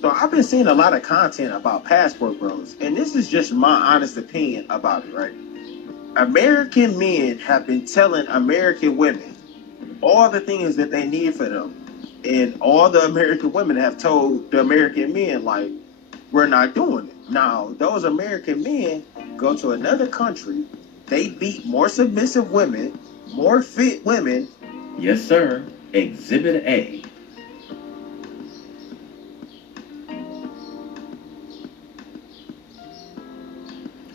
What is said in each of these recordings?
So I've been seeing a lot of content about passport bros, and this is just my honest opinion about it, right? American men have been telling American women all the things that they need for them. And all the American women have told the American men, like, we're not doing it. Now, those American men go to another country, they beat more submissive women, more fit women. Yes, sir. Exhibit A.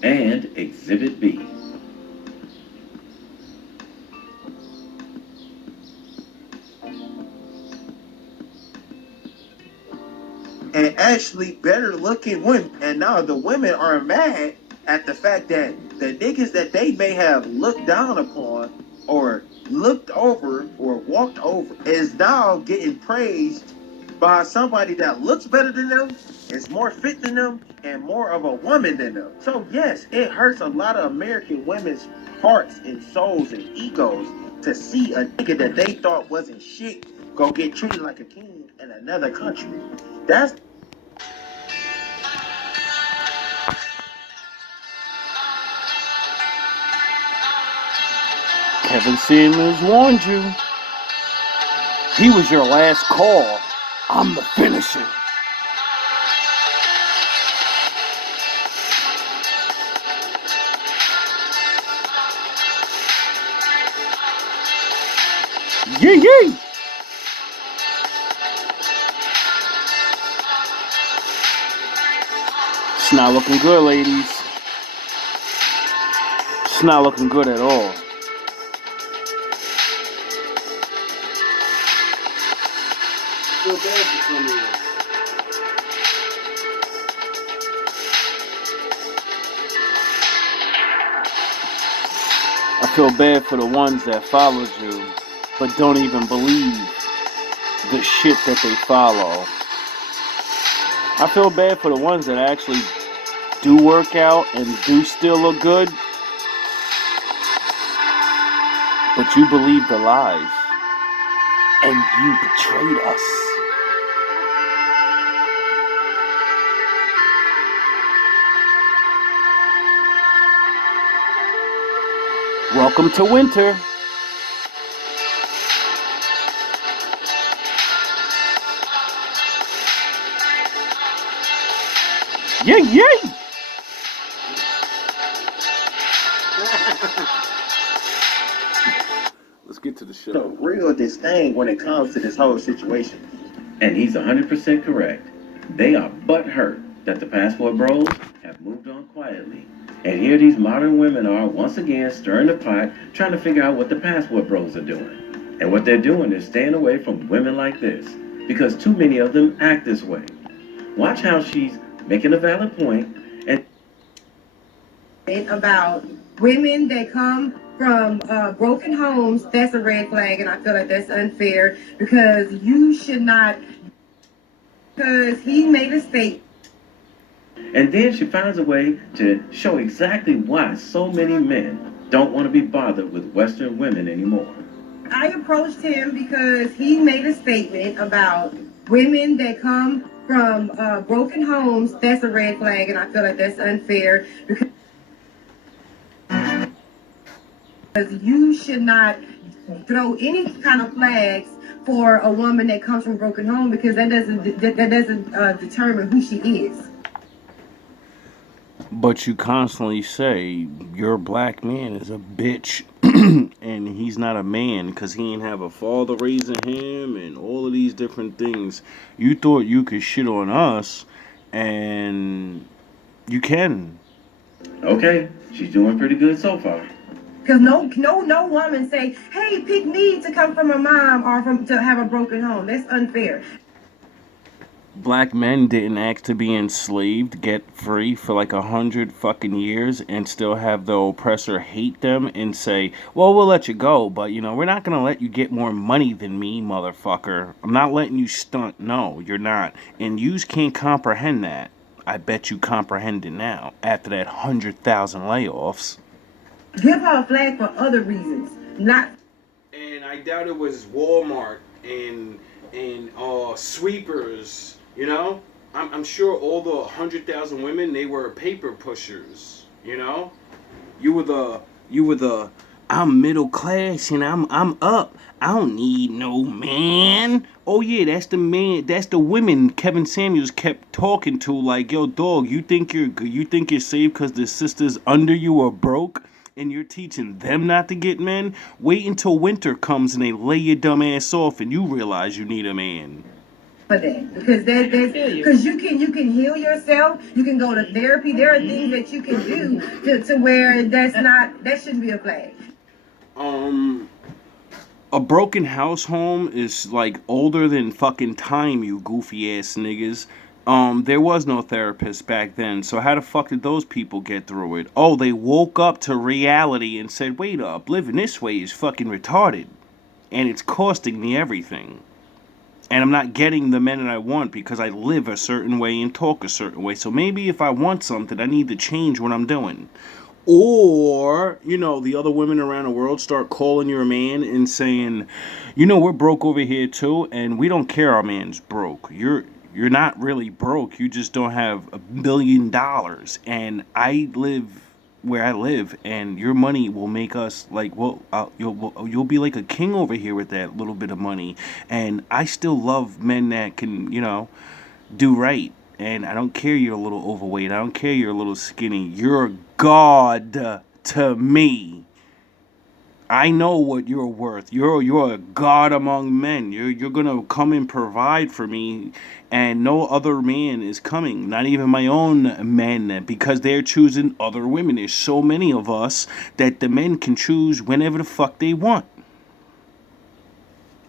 And Exhibit B. And actually better looking women. And now the women are mad at the fact that the niggas that they may have looked down upon or looked over or walked over is now getting praised by somebody that looks better than them, is more fit than them, and more of a woman than them. So yes, it hurts a lot of American women's hearts and souls and egos to see a nigga that they thought wasn't shit go get treated like a king in another country. That's Kevin Samuels warned you. He was your last call. I'm the finisher. Yee yee! It's not looking good, ladies. It's not looking good at all. Feel bad for some of you. I feel bad for the ones that followed you, but don't even believe the shit that they follow. I feel bad for the ones that actually do work out and do still look good, but you believe the lies and you betrayed us. Welcome to winter. Yay, yay! Let's get to the show. the real disdain when it comes to this whole situation. And he's 100% correct. They are butthurt that the passport bros have moved on quietly. And here these modern women are once again stirring the pot, trying to figure out what the passport bros are doing. And what they're doing is staying away from women like this, because too many of them act this way. Watch how she's making a valid point and about women that come from broken homes. That's a red flag, and I feel like that's unfair because you should not. Because he made a statement. And then she finds a way to show exactly why so many men don't want to be bothered with Western women anymore. I approached him because he made a statement about women that come from broken homes. That's a red flag, and I feel like that's unfair because you should not throw any kind of flags for a woman that comes from a broken home because that doesn't determine who she is. But you constantly say your black man is a bitch and he's not a man because he ain't have a father raising him and all of these different things. You thought you could shit on us and you can. Okay, she's doing pretty good so far. Because no woman say, hey, pick me to come from a mom or to have a broken home. That's unfair. Black men didn't ask to be enslaved, get free for like 100 fucking years, and still have the oppressor hate them and say, well, we'll let you go, but we're not gonna let you get more money than me, motherfucker. I'm not letting you stunt. No, you're not. And yous can't comprehend that. I bet you comprehend it now after that 100,000 layoffs. Give her a flag for other reasons, not. And I doubt it was Walmart and sweepers, I'm sure all the 100,000 women, they were paper pushers. You know, you were the I'm middle class and I'm up. I don't need no man. Oh yeah, that's the man. That's the women Kevin Samuels kept talking to. Like, yo, dog, you think you're safe because the sisters under you are broke, and you're teaching them not to get men. Wait until winter comes and they lay your dumb ass off, and you realize you need a man. For that, because because you can heal yourself. You can go to therapy. There are things that you can do to where that shouldn't be a flag. Um, A broken house home is like older than fucking time, you goofy ass niggas. There was no therapist back then, so how the fuck did those people get through it? Oh, they woke up to reality and said, wait up, living this way is fucking retarded. And it's costing me everything. And I'm not getting the men that I want because I live a certain way and talk a certain way. So maybe if I want something, I need to change what I'm doing. Or, the other women around the world start calling your man and saying, we're broke over here too, and we don't care our man's broke. You're not really broke. You just don't have $1 billion. And I live where I live, and your money will make us like, you'll be like a king over here with that little bit of money. And I still love men that can, do right. And I don't care you're a little overweight. I don't care you're a little skinny. You're God to me. I know what you're worth. You're a God among men. You're gonna come and provide for me, and no other man is coming. Not even my own men, because they're choosing other women. There's so many of us that the men can choose whenever the fuck they want.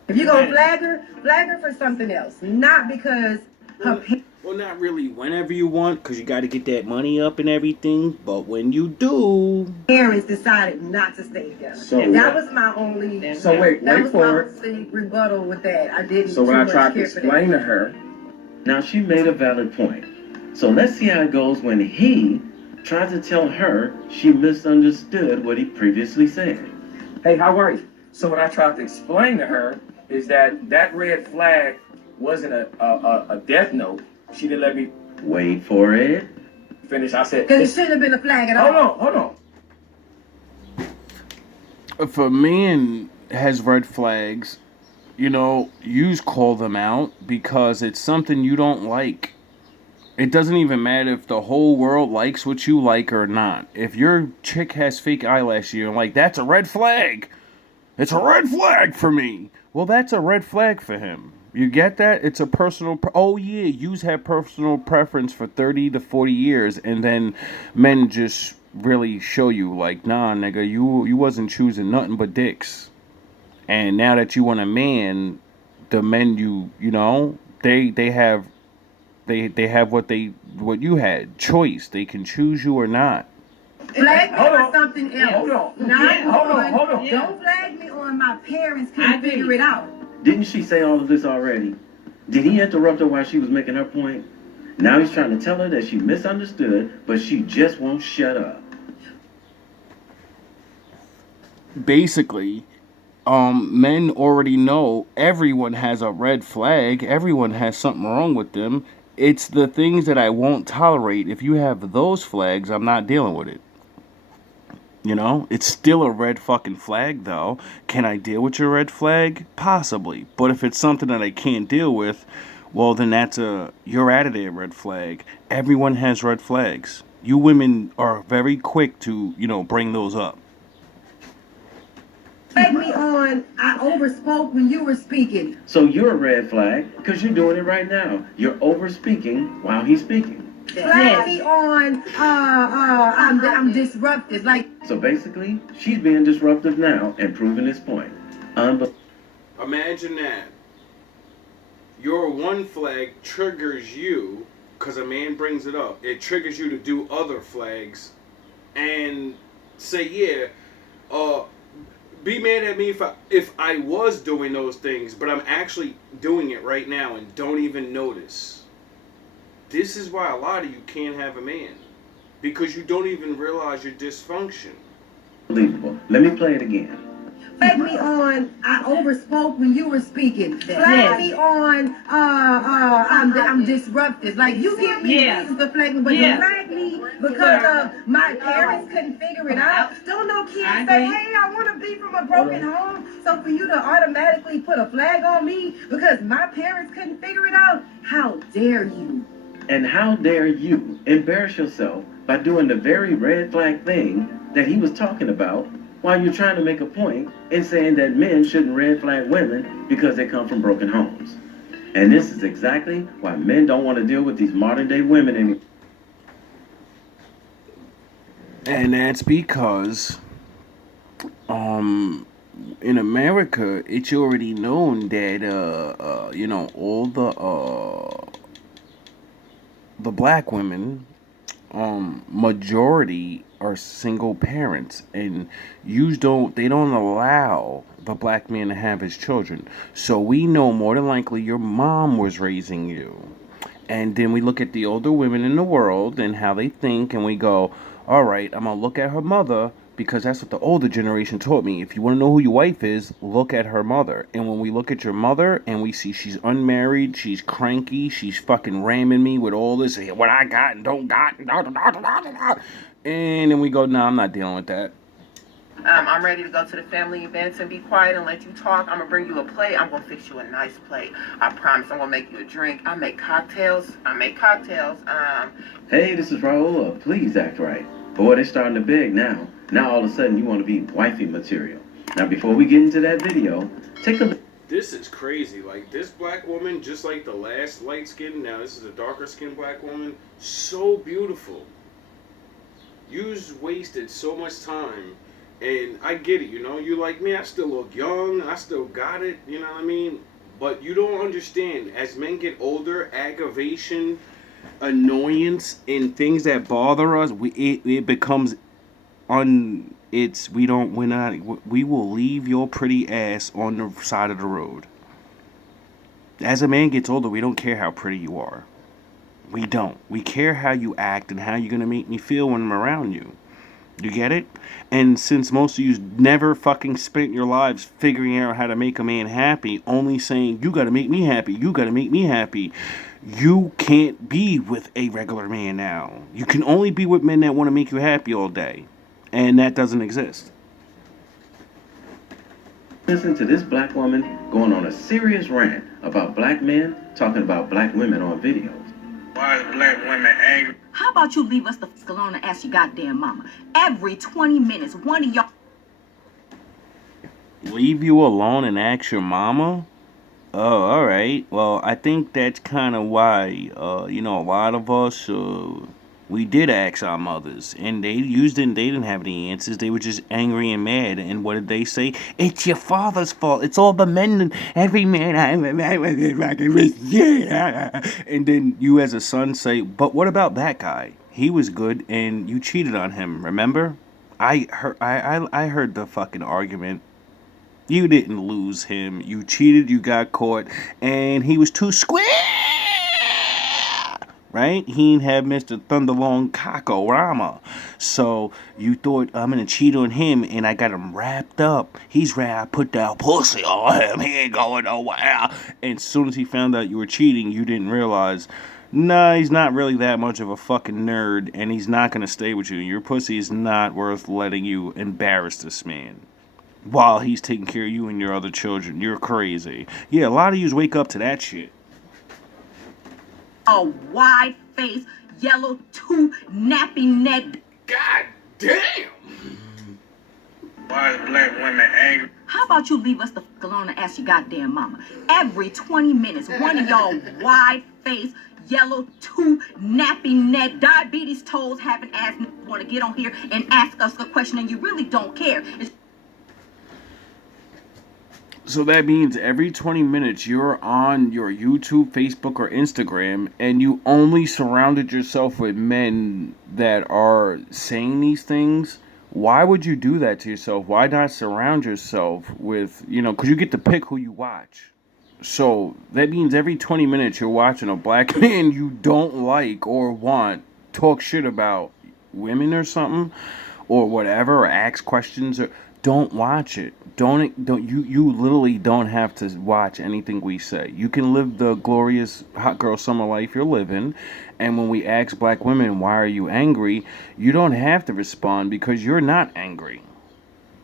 If you go flag her for something else, not because her Well, not really whenever you want, because you got to get that money up and everything. But when you do, parents decided not to stay together. So that was my only. So wait for it. Only rebuttal with that. I didn't. So when too I much tried to care for that. explain to her, Now she made a valid point. So let's see how it goes when he tries to tell her she misunderstood what he previously said. hey, how are you? So what I tried to explain to her is that red flag wasn't a death note. She didn't let me Wait for it. finish. I said, Because it shouldn't have been a flag at all. hold on. if a man has red flags, you call them out because it's something you don't like. It doesn't even matter if the whole world likes what you like or not. If your chick has fake eyelashes, you're like, that's a red flag. It's a red flag for me. Well, that's a red flag for him. You get that? It's a personal... oh, yeah, yous have personal preference for 30 to 40 years, and then men just really show you, like, nah, nigga, you wasn't choosing nothing but dicks. And now that you want a man, the men they have what you had. Choice. They can choose you or not. Flag me Hold on on. something else. Hold on. Not Hold on. Don't flag me on my parents couldn't figure it out. Didn't she say all of this already? Did he interrupt her while she was making her point? Now he's trying to tell her that she misunderstood, but she just won't shut up. Basically, men already know everyone has a red flag. Everyone has something wrong with them. It's the things that I won't tolerate. If you have those flags, I'm not dealing with it. It's still a red fucking flag, though. Can I deal with your red flag? Possibly. But if it's something that I can't deal with, well, then you're out of there, red flag. Everyone has red flags. You women are very quick to, bring those up. Flag me on, I overspoke when you were speaking. So you're a red flag because you're doing it right now. You're over speaking while he's speaking. Flag me on, I'm disruptive. Like, So basically, she's being disruptive now and proving his point. imagine that. Your one flag triggers you because a man brings it up. It triggers you to do other flags and say, yeah, be mad at me if I was doing those things, but I'm actually doing it right now and don't even notice. This is why a lot of you can't have a man, because you don't even realize your dysfunction. Unbelievable. Let me play it again. Flag me on, I overspoke when you were speaking. Flag me on, I'm disruptive. Like, you give me reasons to flag me, but you flag me because of my parents couldn't figure it out. Don't no kids say, hey, I want to be from a broken home. So for you to automatically put a flag on me because my parents couldn't figure it out, how dare you? And how dare you embarrass yourself by doing the very red flag thing that he was talking about while you're trying to make a point in saying that men shouldn't red flag women because they come from broken homes. And this is exactly why men don't want to deal with these modern day women anymore. And that's because, in America, it's already known that, all the black women, majority are single parents, and they don't allow the black man to have his children. So we know more than likely your mom was raising you. And then we look at the older women in the world and how they think, and we go, all right, I'm going to look at her mother because that's what the older generation taught me. If you want to know who your wife is, look at her mother. And when we look at your mother and we see she's unmarried, she's cranky, she's fucking ramming me with all this, what I got and don't got, and then we go, nah, I'm not dealing with that. I'm ready to go to the family events and be quiet and let you talk. I'm going to bring you a plate. I'm going to fix you a nice plate. I promise I'm going to make you a drink. I make cocktails. Hey, this is Raul. Please act right. Boy, they're starting to beg now. Now all of a sudden you want to be wifey material. Now before we get into that video, take a look. This is crazy. Like, this black woman, just like the last light skin, now this is a darker skinned black woman, so beautiful. You've wasted so much time. And I get it, you're like, man, I still look young, I still got it, you know what I mean? But you don't understand, as men get older, aggravation, annoyance, and things that bother us, it becomes we will leave your pretty ass on the side of the road. As a man gets older, we don't care how pretty you are. We don't. We care how you act and how you're going to make me feel when I'm around you. You get it? And since most of you never fucking spent your lives figuring out how to make a man happy, only saying, you gotta make me happy, you gotta make me happy, you can't be with a regular man now. You can only be with men that want to make you happy all day. And that doesn't exist. Listen to this black woman going on a serious rant about black men talking about black women on videos. Why is black women angry? How about you leave us the fuck alone and ask your goddamn mama? Every 20 minutes, one of y'all... Leave you alone and ask your mama? Oh, alright. Well, I think that's kind of why, a lot of us, we did ask our mothers. And they didn't have any answers. They were just angry and mad. And what did they say? It's your father's fault. It's all the men, every man. And then you as a son say, but what about that guy? He was good and you cheated on him, remember? I heard the fucking argument. You didn't lose him. You cheated, you got caught, and he was too square. Right? He had Mr. Thunderlong Kakorama. So you thought, I'm going to cheat on him, and I got him wrapped up. He's ready. I put that pussy on him. He ain't going nowhere. And as soon as he found out you were cheating, you didn't realize, nah, he's not really that much of a fucking nerd, and he's not going to stay with you. Your pussy is not worth letting you embarrass this man while he's taking care of you and your other children. You're crazy. Yeah, a lot of yous wake up to that shit. A wide face, yellow tooth, nappy neck. God damn! Why is black women angry? How about you leave us the fuck alone and ask your goddamn mama? Every 20 minutes, one of y'all wide face, yellow tooth, nappy neck, diabetes toes, having ass want to get on here and ask us a question and you really don't care. So that means every 20 minutes you're on your YouTube, Facebook, or Instagram, and you only surrounded yourself with men that are saying these things. Why would you do that to yourself? Why not surround yourself with, because you get to pick who you watch. So that means every 20 minutes you're watching a black man you don't like or want talk shit about women or something or whatever, or ask questions. don't watch it. Don't you literally don't have to watch anything we say. You can live the glorious hot girl summer life you're living, and when we ask black women why are you angry, you don't have to respond because you're not angry.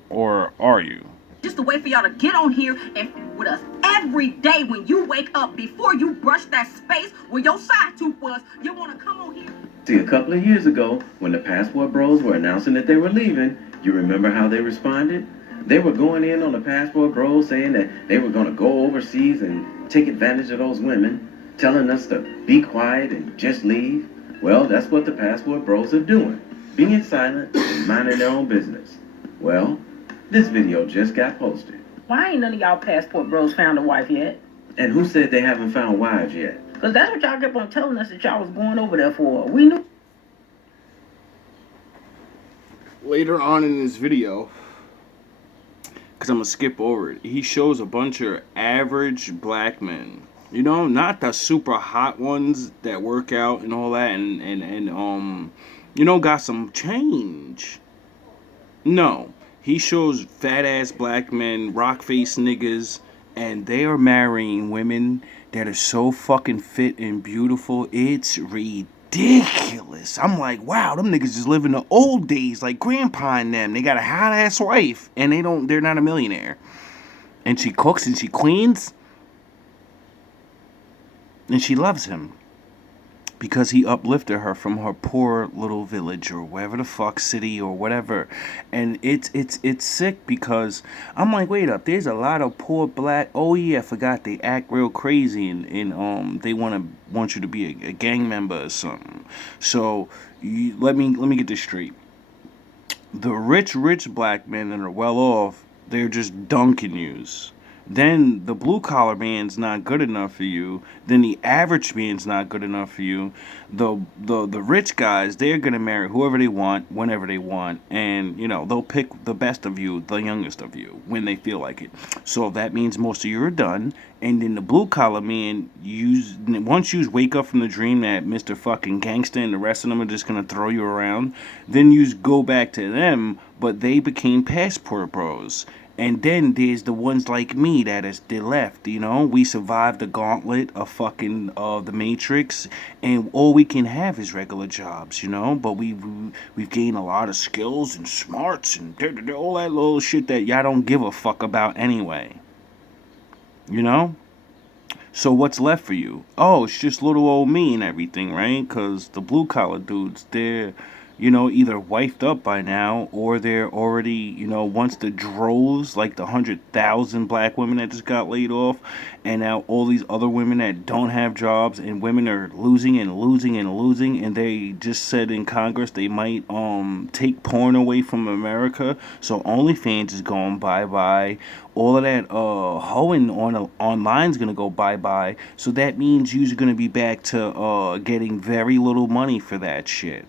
Or are you? Just to wait for y'all to get on here and with us every day when you wake up before you brush that space where your side tooth was. You want to come on here? See, a couple of years ago, when the Passport Bros were announcing that they were leaving, you remember how they responded? They were going in on the Passport Bros saying that they were going to go overseas and take advantage of those women, telling us to be quiet and just leave. Well, that's what the Passport Bros are doing, being silent and minding their own business. Well, this video just got posted. Why ain't none of y'all Passport Bros found a wife yet? And who said they haven't found wives yet? Because that's what y'all kept on telling us that y'all was going over there for. We knew. Later on in this video, because I'm going to skip over it, he shows a bunch of average black men. You know, not the super hot ones that work out and all that and you know, got some change. No. He shows fat ass black men, rock face niggas, and they are marrying women that are so fucking fit and beautiful. It's ridiculous. I'm like, wow, them niggas just living the old days like grandpa and them. They got a hot ass wife and they're not a millionaire. And she cooks and she cleans. And she loves him. Because he uplifted her from her poor little village or wherever the fuck city or whatever. And it's sick because I'm like, wait up, there's a lot of poor black, oh yeah, I forgot they act real crazy and they want you to be a gang member or something. So let me get this straight. The rich black men that are well off, they're just dunking yous. Then the blue collar man's not good enough for you. Then the average man's not good enough for you. The rich guys, they're gonna marry whoever they want, whenever they want, and you know they'll pick the best of you, the youngest of you, when they feel like it. So that means most of you are done. And then the blue collar man, once you wake up from the dream that Mr. fucking Gangsta and the rest of them are just gonna throw you around, then you go back to them, but they became passport bros. And then there's the ones like me they left, you know. We survived the gauntlet of fucking the Matrix, and all we can have is regular jobs, you know. But we've gained a lot of skills and smarts and all that little shit that y'all don't give a fuck about anyway, you know. So what's left for you? Oh, it's just little old me and everything, right? Because the blue collar dudes, they're, you know, either wifed up by now or they're already, you know, once the droves, like the 100,000 black women that just got laid off, and now all these other women that don't have jobs, and women are losing and losing and losing, and they just said in Congress they might take porn away from America, so OnlyFans is going bye-bye. All of that hoeing online is going to go bye-bye, so that means you're going to be back to getting very little money for that shit.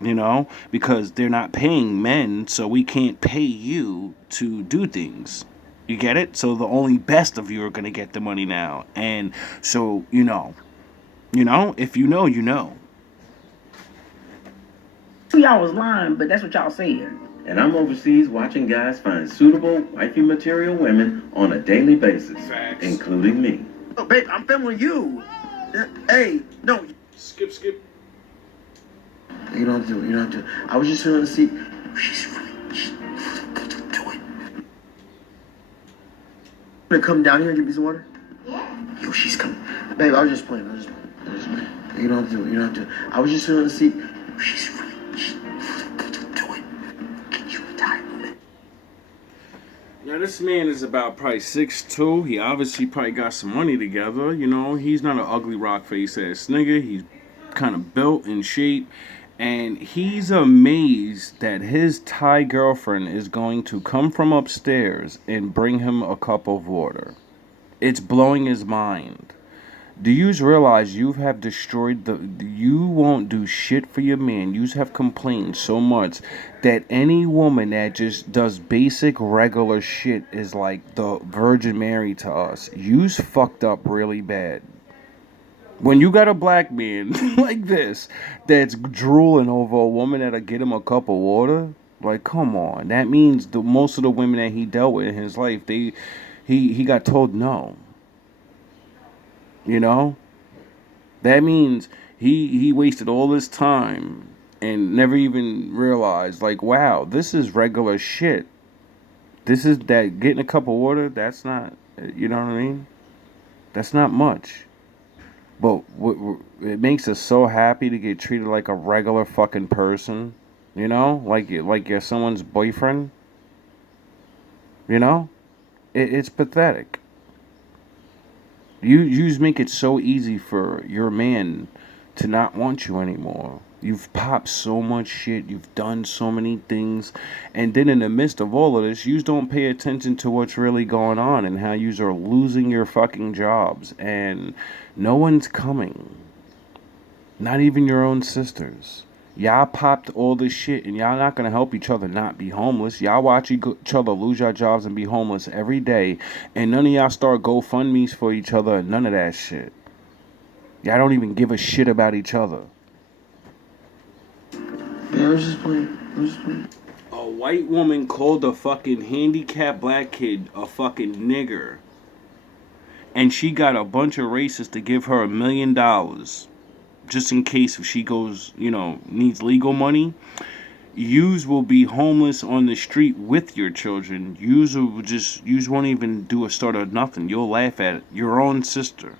You know, because they're not paying men, so we can't pay you to do things. You get it? So the only best of you are going to get the money now. And so, you know, if you know, you know. Y'all was lying, but that's what y'all said. And I'm overseas watching guys find suitable wifey material women on a daily basis, Facts. including me. Oh, babe, I'm filming you. Hey, no. Skip. You don't do it. I was just trying to see. She's do it. Gonna come down here and get me some water? Yeah. Yo, she's coming. Babe, I was just playing. You don't do it. I was just trying to see. She's do it. Get you tired. Now this man is about probably 6'2". He obviously probably got some money together. You know, he's not an ugly rock face ass nigga. He's kind of built in shape. And he's amazed that his Thai girlfriend is going to come from upstairs and bring him a cup of water. It's blowing his mind. Do you realize you have destroyed you won't do shit for your man. You have complained so much that any woman that just does basic regular shit is like the Virgin Mary to us. You's fucked up really bad. When you got a black man like this that's drooling over a woman that'll get him a cup of water, Like, come on. That means the most of the women that he dealt with in his life, he got told no. You know? That means he wasted all this time and never even realized, like, wow, this is regular shit. This is that getting a cup of water, that's not, you know what I mean? That's not much. But it makes us so happy to get treated like a regular fucking person, you know? Like you're someone's boyfriend, you know? It's pathetic. You just make it so easy for your man to not want you anymore. You've popped so much shit. You've done so many things. And then in the midst of all of this, you don't pay attention to what's really going on and how you are losing your fucking jobs. And no one's coming. Not even your own sisters. Y'all popped all this shit and y'all not gonna help each other not be homeless. Y'all watch each other lose your jobs and be homeless every day. And none of y'all start GoFundMe's for each other and none of that shit. Y'all don't even give a shit about each other. Yeah, I was just playing. A white woman called a fucking handicapped black kid a fucking nigger. And she got a bunch of racists to give her $1 million. Just in case if she goes, needs legal money. Yous will be homeless on the street with your children. Yous won't even do a start of nothing. You'll laugh at it. Your own sister.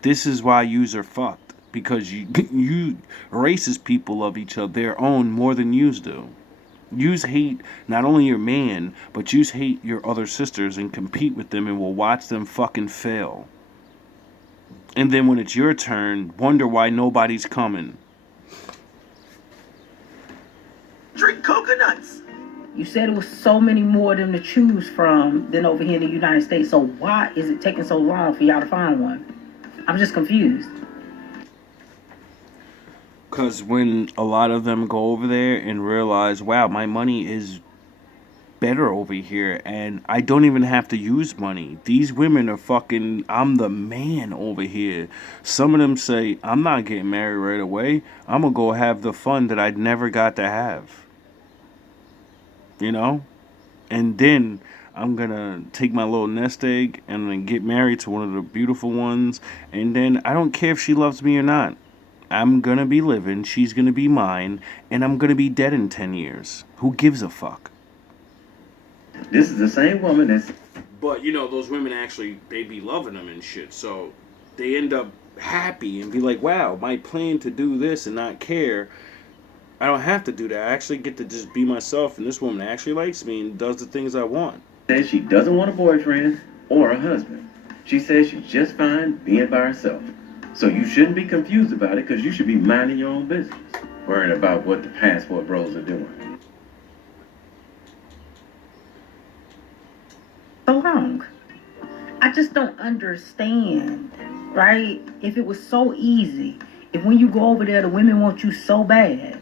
This is why yous are fucked. Because you racist people love each other, their own, more than yous do. Yous hate not only your man, but yous hate your other sisters and compete with them and will watch them fucking fail. And then when it's your turn, wonder why nobody's coming. Drink coconuts. You said it was so many more of them to choose from than over here in the United States. So why is it taking so long for y'all to find one? I'm just confused. Because when a lot of them go over there and realize, wow, my money is better over here and I don't even have to use money. These women are fucking, I'm the man over here. Some of them say, I'm not getting married right away. I'm gonna go have the fun that I never got to have. You know? And then I'm gonna take my little nest egg and then get married to one of the beautiful ones. And then I don't care if she loves me or not. I'm gonna be living, she's gonna be mine, and I'm gonna be dead in 10 years. Who gives a fuck? This is the same woman that's... But, those women actually, they be loving them and shit. So they end up happy and be like, wow, my plan to do this and not care, I don't have to do that. I actually get to just be myself, and this woman actually likes me and does the things I want. Says she doesn't want a boyfriend or a husband. She says she's just fine being by herself. So you shouldn't be confused about it because you should be minding your own business, worrying about what the passport bros are doing. So long. I just don't understand, right? If it was so easy, if when you go over there the women want you so bad,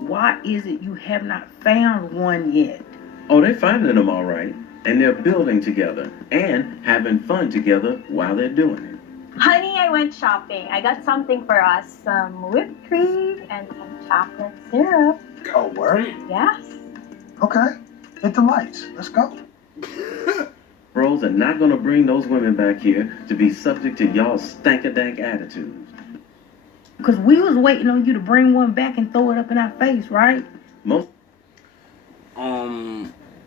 why is it you have not found one yet? Oh, they're finding them all right, and they're building together and having fun together while they're doing it. Honey, I went shopping. I got something for us. Some whipped cream and some chocolate syrup. Oh, word? Yes. Okay. Hit the lights. Let's go. Bros are not going to bring those women back here to be subject to y'all's stank-a-dank attitudes. Because we was waiting on you to bring one back and throw it up in our face, right?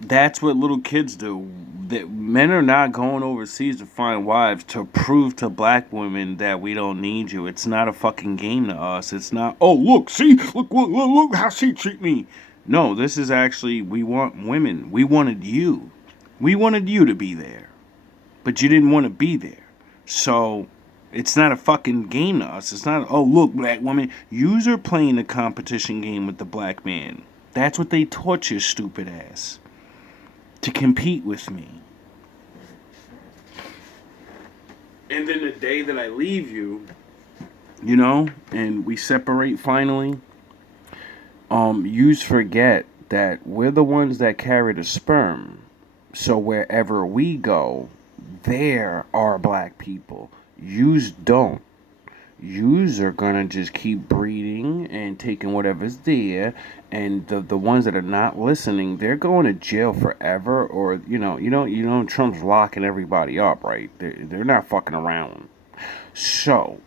That's what little kids do. That men are not going overseas to find wives to prove to black women that we don't need you. It's not a fucking game to us. It's not, oh, look, see, look how she treat me. No, this is actually, we want women. We wanted you. We wanted you to be there. But you didn't want to be there. So it's not a fucking game to us. It's not, oh, look, black woman. Yous are playing a competition game with the black man. That's what they taught your stupid ass. To compete with me. And then the day that I leave you, and we separate finally, yous forget that we're the ones that carry the sperm. So wherever we go, there are black people. Yous don't. Yous are gonna just keep breeding and taking whatever's there, and the ones that are not listening, they're going to jail forever, or Trump's locking everybody up, right? They're not fucking around. So,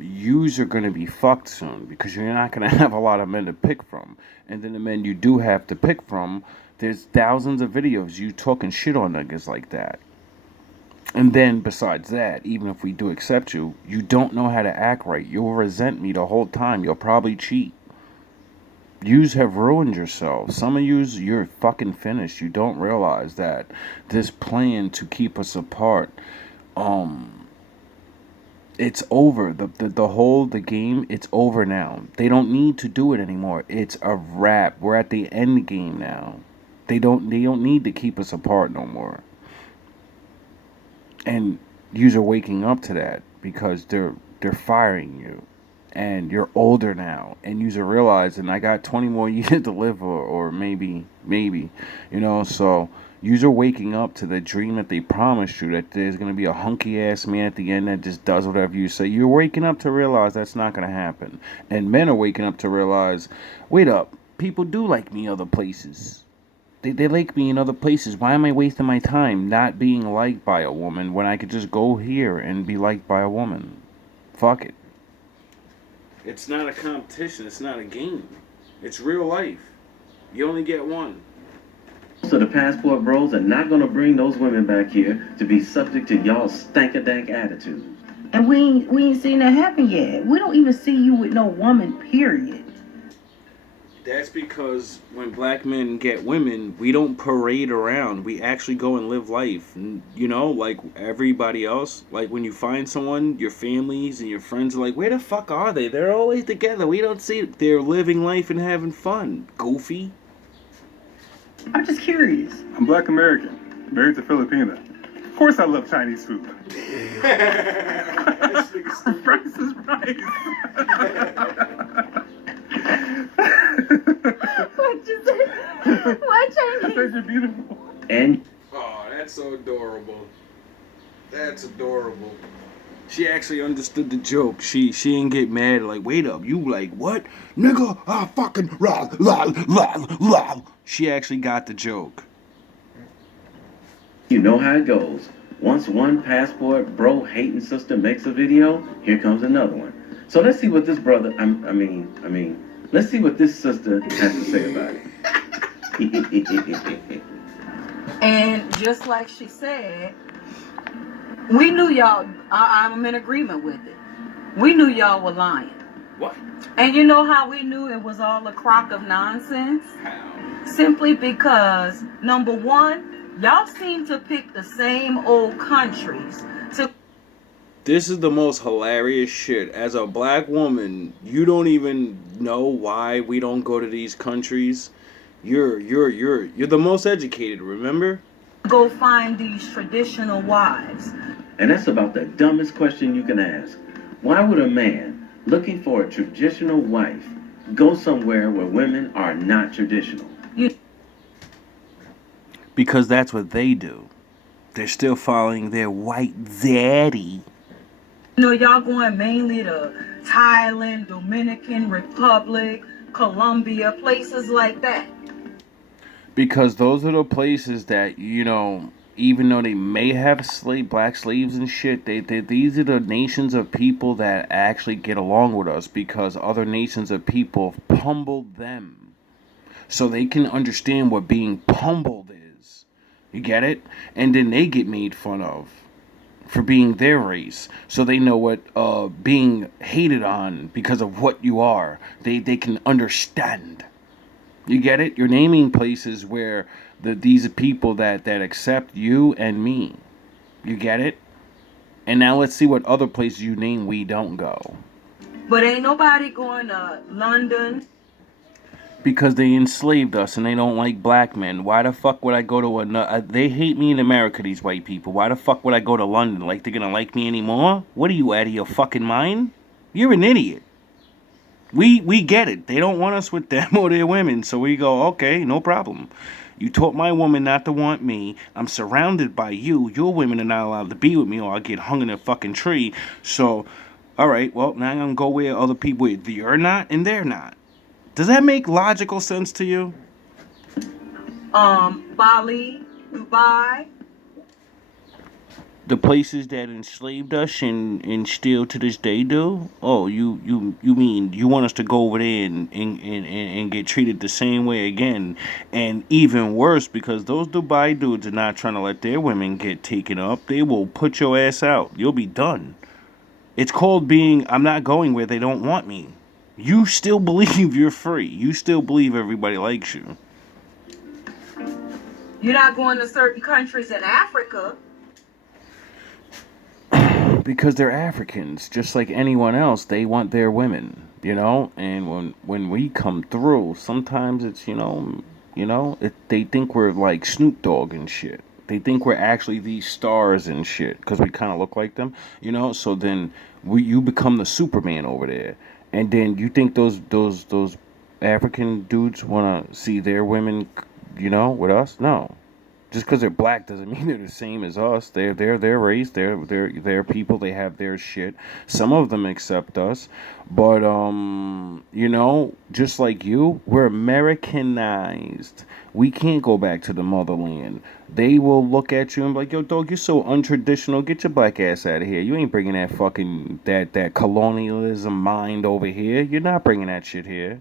yous are going to be fucked soon because you're not going to have a lot of men to pick from. And then the men you do have to pick from, there's thousands of videos you talking shit on niggas like that. And then besides that, even if we do accept you, you don't know how to act right. You'll resent me the whole time. You'll probably cheat. Yous have ruined yourselves. Some of yous, you're fucking finished. You don't realize that this plan to keep us apart, it's over. The game, it's over now. They don't need to do it anymore. It's a wrap. We're at the end game now. They don't need to keep us apart no more. And yous are waking up to that because they're firing you. And you're older now, and yous are realizing I got 20 more years to live, or maybe, so yous are waking up to the dream that they promised you, that there's going to be a hunky-ass man at the end that just does whatever you say. You're waking up to realize that's not going to happen. And men are waking up to realize, wait up, people do like me other places. They like me in other places. Why am I wasting my time not being liked by a woman when I could just go here and be liked by a woman? Fuck it. It's not a competition. It's not a game. It's real life. You only get one. So the passport bros are not going to bring those women back here to be subject to y'all's stank-a-dank attitudes. And we ain't seen that happen yet. We don't even see you with no woman, period. That's because when black men get women, we don't parade around. We actually go and live life. Like everybody else. Like when you find someone, your families and your friends are like, where the fuck are they? They're always together. We don't see it. They're living life and having fun. Goofy. I'm just curious. I'm Black American, married to Filipina. Of course I love Chinese food. Rice is rice. What you say? What Chinese? You're beautiful. And Oh, that's so adorable. That's adorable. She actually understood the joke. She didn't get mad like, wait up, you like what? Nigga, ah fucking la la la la. She actually got the joke. you know how it goes. Once one passport bro hating sister makes a video, here comes another one. So let's see what this brother, let's see what this sister has to say about it. And just like she said, we knew y'all, I'm in agreement with it. We knew y'all were lying. What? And you know how we knew it was all a crock of nonsense? Simply because, number one, y'all seem to pick the same old countries to... This is the most hilarious shit. As a black woman, you don't even know why we don't go to these countries. You're the most educated, remember? go find these traditional wives. And that's about the dumbest question you can ask. Why would a man looking for a traditional wife go somewhere where women are not traditional? Because that's what they do. They're still following their white daddy. You know, y'all going mainly to Thailand, Dominican Republic, Colombia, places like that. Because those are the places that, you know, even though they may have black slaves and shit, these are the nations of people that actually get along with us because other nations of people pummeled them. So they can understand what being pummeled is. You get it? And then they get made fun of for being their race. So they know what being hated on because of what you are. They can understand. You get it? You're naming places where these are people that accept you and me. You get it? And now let's see what other places you name we don't go. But ain't nobody going to London. Because they enslaved us and they don't like black men. Why the fuck would I go to they hate me in America, these white people. Why the fuck would I go to London? Like they're gonna like me anymore? What are you, out of your fucking mind? You're an idiot. We get it. They don't want us with them or their women. So we go, okay, no problem. You taught my woman not to want me. I'm surrounded by you. Your women are not allowed to be with me or I'll get hung in a fucking tree. So All right, well, now I'm going to go where other people, you're not and they're not. Does that make logical sense to you? Bali, Dubai. The places that enslaved us and still to this day do? Oh, you mean you want us to go over there and get treated the same way again, and even worse, because those Dubai dudes are not trying to let their women get taken up. They will put your ass out. You'll be done. It's called being, I'm not going where they don't want me. You still believe you're free. You still believe everybody likes you. You're not going to certain countries in Africa. Because they're Africans, just like anyone else. They want their women, you know. And when we come through, sometimes it's they think we're like Snoop Dogg and shit. They think we're actually these stars and shit because we kind of look like them, you know. So then you become the Superman over there, and then you think those African dudes want to see their women, with us? No, just because they're black doesn't mean they're the same as us. They're their race. They're people. They have their shit. Some of them accept us, but just like you, we're Americanized. We can't go back to the motherland. They will look at you and be like, "Yo, dog, you're so untraditional. Get your black ass out of here. You ain't bringing that fucking that colonialism mind over here. You're not bringing that shit here."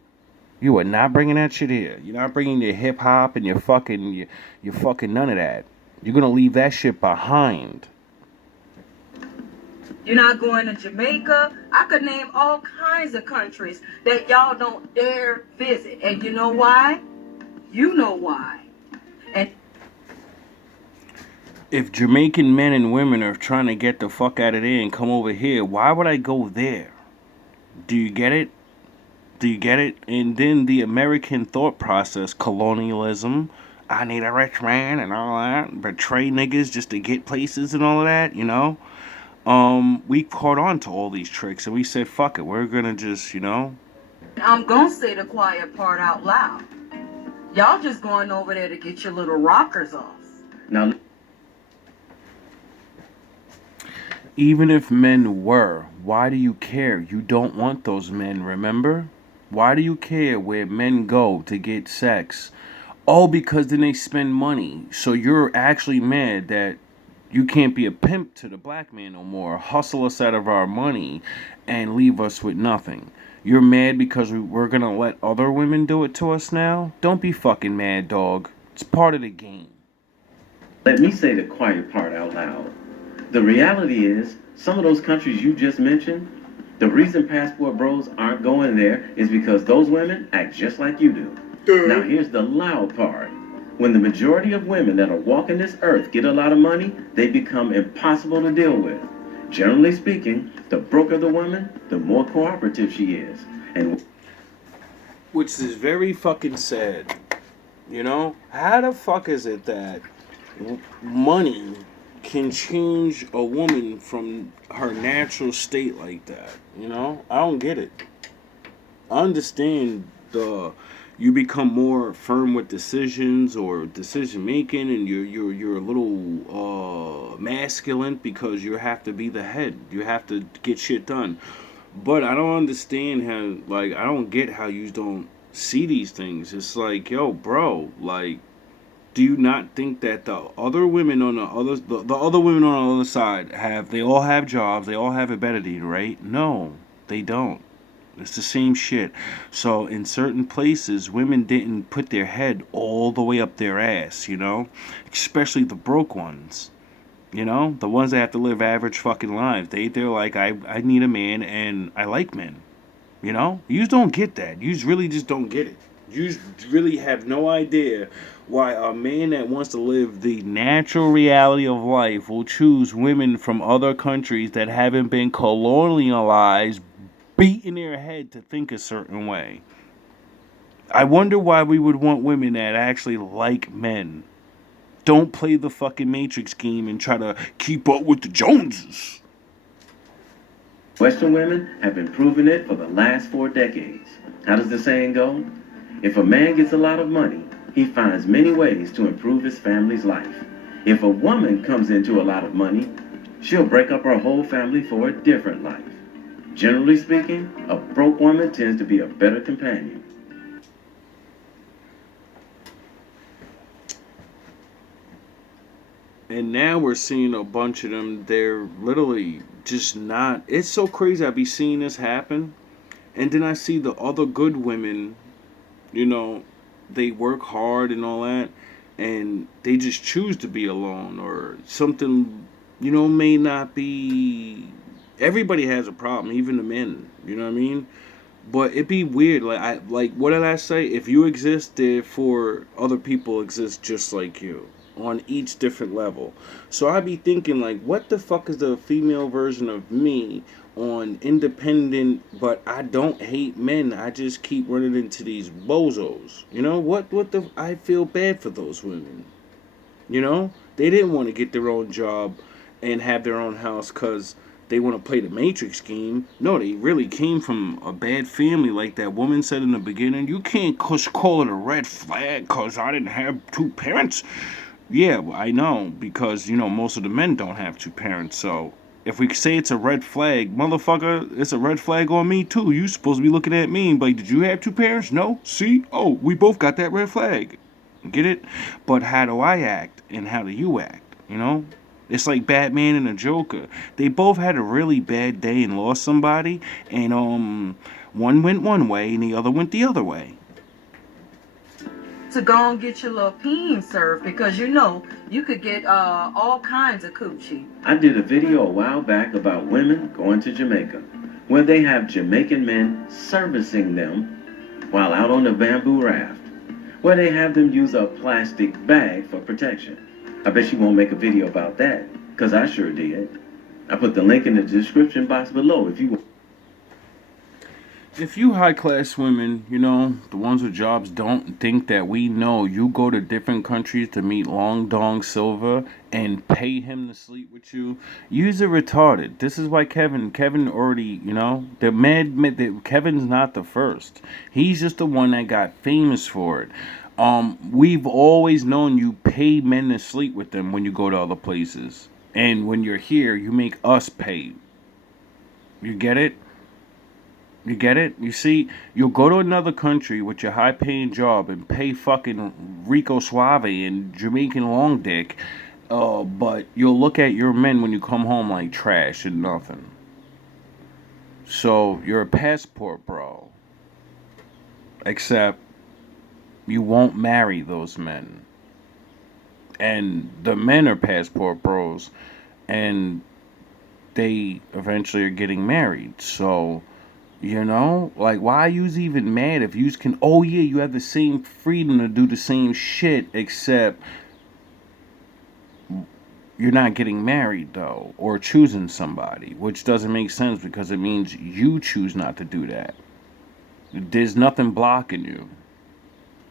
You are not bringing that shit here. You're not bringing your hip hop and your fucking none of that. You're gonna leave that shit behind. You're not going to Jamaica. I could name all kinds of countries that y'all don't dare visit. And you know why? You know why. And If Jamaican men and women are trying to get the fuck out of there and come over here, why would I go there? Do you get it? Do you get it? And then the American thought process, colonialism. I need a rich man and all that. Betray niggas just to get places and all of that, we caught on to all these tricks and we said, fuck it, we're gonna just, I'm going to say the quiet part out loud. Y'all just going over there to get your little rockers off. Now, even if men were, why do you care? You don't want those men, remember? Why do you care where men go to get sex? Oh, because then they spend money. So you're actually mad that you can't be a pimp to the black man no more, hustle us out of our money, and leave us with nothing. You're mad because we're gonna let other women do it to us now? Don't be fucking mad, dog. It's part of the game. let me say the quiet part out loud. The reality is, some of those countries you just mentioned, the reason passport bros aren't going there is because those women act just like you do. Now here's the loud part. When the majority of women that are walking this earth get a lot of money, they become impossible to deal with. Generally speaking, the broker the woman, the more cooperative she is. And Which is very fucking sad. How the fuck is it that money can change a woman from her natural state like that? I don't get it. I understand you become more firm with decisions or decision making, and you're a little masculine because you have to be the head. You have to get shit done. But I don't understand how, I don't get how you don't see these things. It's like, yo, bro, do you not think that the other women on the other women on the other side they all have jobs, they all have ability, right? No, they don't. It's the same shit. So in certain places, women didn't put their head all the way up their ass, especially the broke ones. The ones that have to live average fucking lives. They're like, I need a man and I like men. You just don't get that. You just really just don't get it. You just really have no idea why a man that wants to live the natural reality of life will choose women from other countries that haven't been colonialized, beating their head to think a certain way. I wonder why we would want women that actually like men. Don't play the fucking Matrix game and try to keep up with the Joneses. Western women have been proving it for the last 4 decades. How does the saying go? If a man gets a lot of money, he finds many ways to improve his family's life. If a woman comes into a lot of money, she'll break up her whole family for a different life. Generally speaking, a broke woman tends to be a better companion. And now we're seeing a bunch of them. They're literally just not. It's so crazy. I be seeing this happen, and then I see the other good women. You know, they work hard and all that, and they just choose to be alone or something. You know, may not be. Everybody has a problem, even the men. You know what I mean? But it'd be weird. Like what did I say? If you exist, therefore other people exist just like you on each different level. So I'd be thinking like, what the fuck is the female version of me on independent? But I don't hate men. I just keep running into these bozos. You know what? What the? I feel bad for those women. You know, they didn't want to get their own job and have their own house because they want to play the Matrix game. No, they really came from a bad family, like that woman said in the beginning. You can't just call it a red flag because I didn't have two parents. Yeah, well, I know because you know most of the men don't have two parents. So if we say it's a red flag, motherfucker, it's a red flag on me too. You supposed to be looking at me and be like, did you have two parents? No. See? Oh, we both got that red flag. Get it? But how do I act and how do you act? You know? It's like Batman and the Joker. They both had a really bad day and lost somebody, and one went one way and the other went the other way. To go and get your little peen served because you know you could get all kinds of coochie. I did a video a while back about women going to Jamaica, where they have Jamaican men servicing them while out on the bamboo raft, where they have them use a plastic bag for protection. I bet you won't make a video about that, because I sure did. I put the link in the description box below if you want. If you high class women, you know, the ones with jobs, don't think that we know you go to different countries to meet Long Dong Silver and pay him to sleep with you, you're retarded. This is why Kevin already, you know, Kevin's not the first. He's just the one that got famous for it. We've always known you pay men to sleep with them when you go to other places. And when you're here, you make us pay. You get it? You get it? You see, you'll go to another country with your high paying job and pay fucking Rico Suave and Jamaican Long Dick, but you'll look at your men when you come home like trash and nothing. So you're a passport bro. Except you won't marry those men. And the men are passport bros, and they eventually are getting married. So, you know, like, why are you even mad if you can? Oh yeah, you have the same freedom to do the same shit, except you're not getting married though, or choosing somebody, which doesn't make sense because it means you choose not to do that. There's nothing blocking you.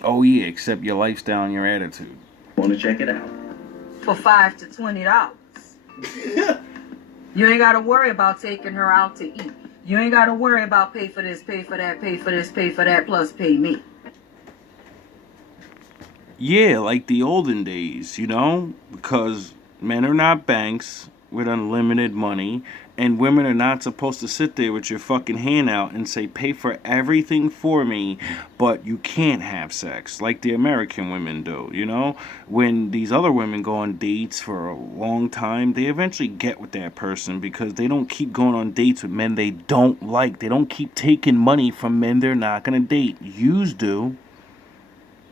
Oh yeah, except your lifestyle and your attitude. Want to check it out? For $5 to $20. You ain't got to worry about taking her out to eat. You ain't got to worry about pay for this, pay for that, pay for this, pay for that, plus pay me. Yeah, like the olden days, you know? Because men are not banks with unlimited money, and women are not supposed to sit there with your fucking hand out and say, pay for everything for me, but you can't have sex, like the American women do, you know? When these other women go on dates for a long time, they eventually get with that person because they don't keep going on dates with men they don't like. They don't keep taking money from men they're not gonna date. Yous do.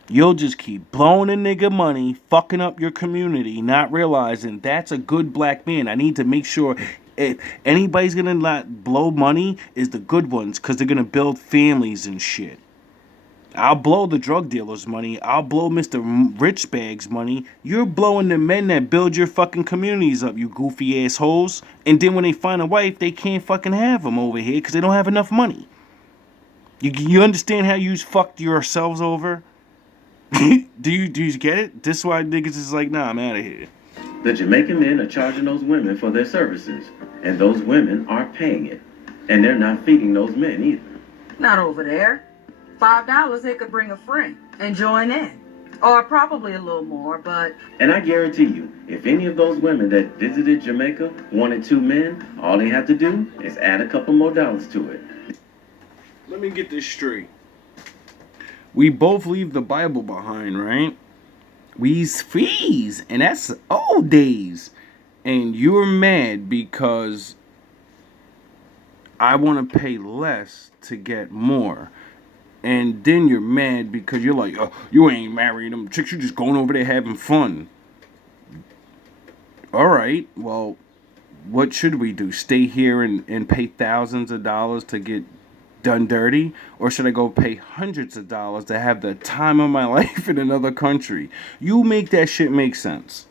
You'll just keep blowing a nigga money, fucking up your community, not realizing that's a good black man. I need to make sure if anybody's gonna not blow money is the good ones, because they're gonna build families and shit. I'll blow the drug dealers' money. I'll blow Mr. Rich Bag's money. You're blowing the men that build your fucking communities up, you goofy assholes. And then when they find a wife, they can't fucking have them over here because they don't have enough money. You understand how you fucked yourselves over? do you get it? This is why niggas is like, nah, I'm out of here. The Jamaican men are charging those women for their services, and those women are paying it. And they're not feeding those men either. Not over there. $5, they could bring a friend and join in. Or probably a little more, but And I guarantee you, if any of those women that visited Jamaica wanted 2 men, all they have to do is add a couple more dollars to it. Let me get this straight. We both leave the Bible behind, right? We's fees, and that's old days. And you're mad because I want to pay less to get more. And then you're mad because you're like, oh, you ain't marrying them chicks, you're just going over there having fun. All right, well, what should we do? Stay here and pay thousands of dollars to get done dirty? Or should I go pay hundreds of dollars to have the time of my life in another country? You make that shit make sense.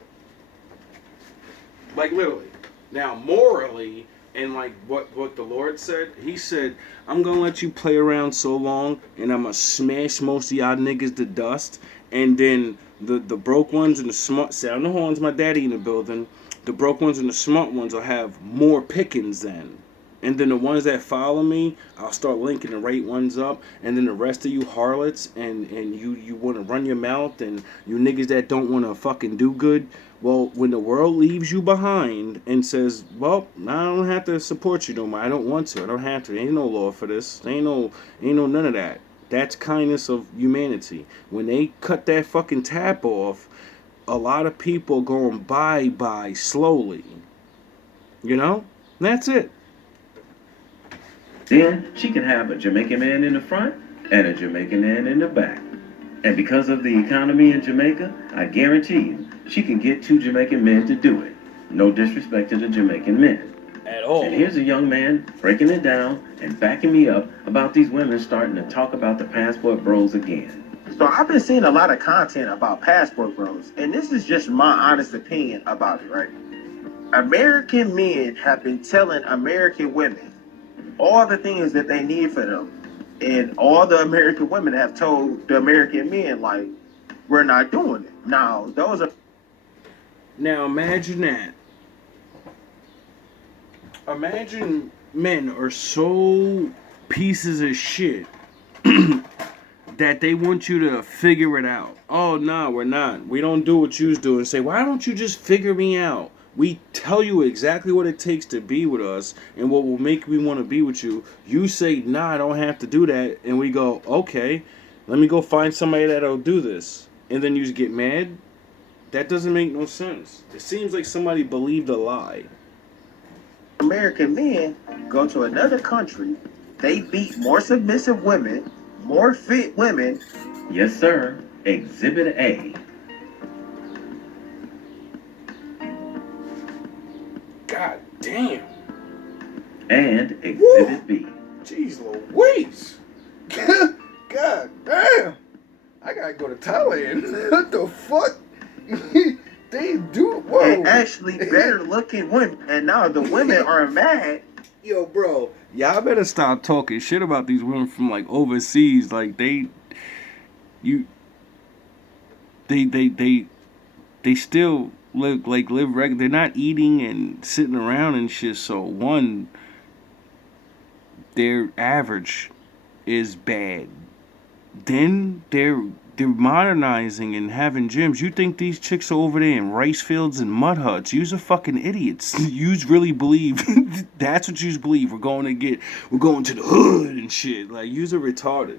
Like, literally. Now, morally, and like what the Lord said, he said, I'm gonna let you play around so long, and I'm gonna smash most of y'all niggas to dust, and then the broke ones and the smart, sound the horns, my daddy in the building, the broke ones and the smart ones will have more pickings then. And then the ones that follow me, I'll start linking the right ones up. And then the rest of you harlots and you want to run your mouth and you niggas that don't want to fucking do good. Well, when the world leaves you behind and says, well, I don't have to support you no more. I don't want to. I don't have to. There ain't no law for this. There ain't no none of that. That's kindness of humanity. When they cut that fucking tap off, a lot of people going bye slowly. You know? That's it. Then she can have a Jamaican man in the front and a Jamaican man in the back. And because of the economy in Jamaica, I guarantee you, she can get 2 Jamaican men to do it. No disrespect to the Jamaican men. At all. And here's a young man breaking it down and backing me up about these women starting to talk about the passport bros again. So I've been seeing a lot of content about passport bros, and this is just my honest opinion about it, right? American men have been telling American women all the things that they need for them. And all the American women have told the American men, like, we're not doing it. Now, those are... Now, imagine that. Imagine men are so pieces of shit that they want you to figure it out. Oh, no, we're not. We don't do what you do and say, why don't you just figure me out? We tell you exactly what it takes to be with us and what will make me want to be with you. You say, nah, I don't have to do that. And we go, okay, let me go find somebody that'll do this. And then you just get mad. That doesn't make no sense. It seems like somebody believed a lie. American men go to another country. They beat more submissive women, more fit women. Yes, sir. Exhibit A. God damn. And Exhibit B. Jeez Louise. God damn. I gotta go to Thailand. What the fuck? They do. Whoa. And actually better looking women. And now the women are mad. Yo, bro. Y'all better stop talking shit about these women from like overseas. Like they still live regular. They're not eating and sitting around and shit. So one, their average is bad. Then they're modernizing and having gyms. You think these chicks are over there in rice fields and mud huts? You's are fucking idiots. You's really believe that's what you's believe. We're going to the hood and shit. Like you's are retarded.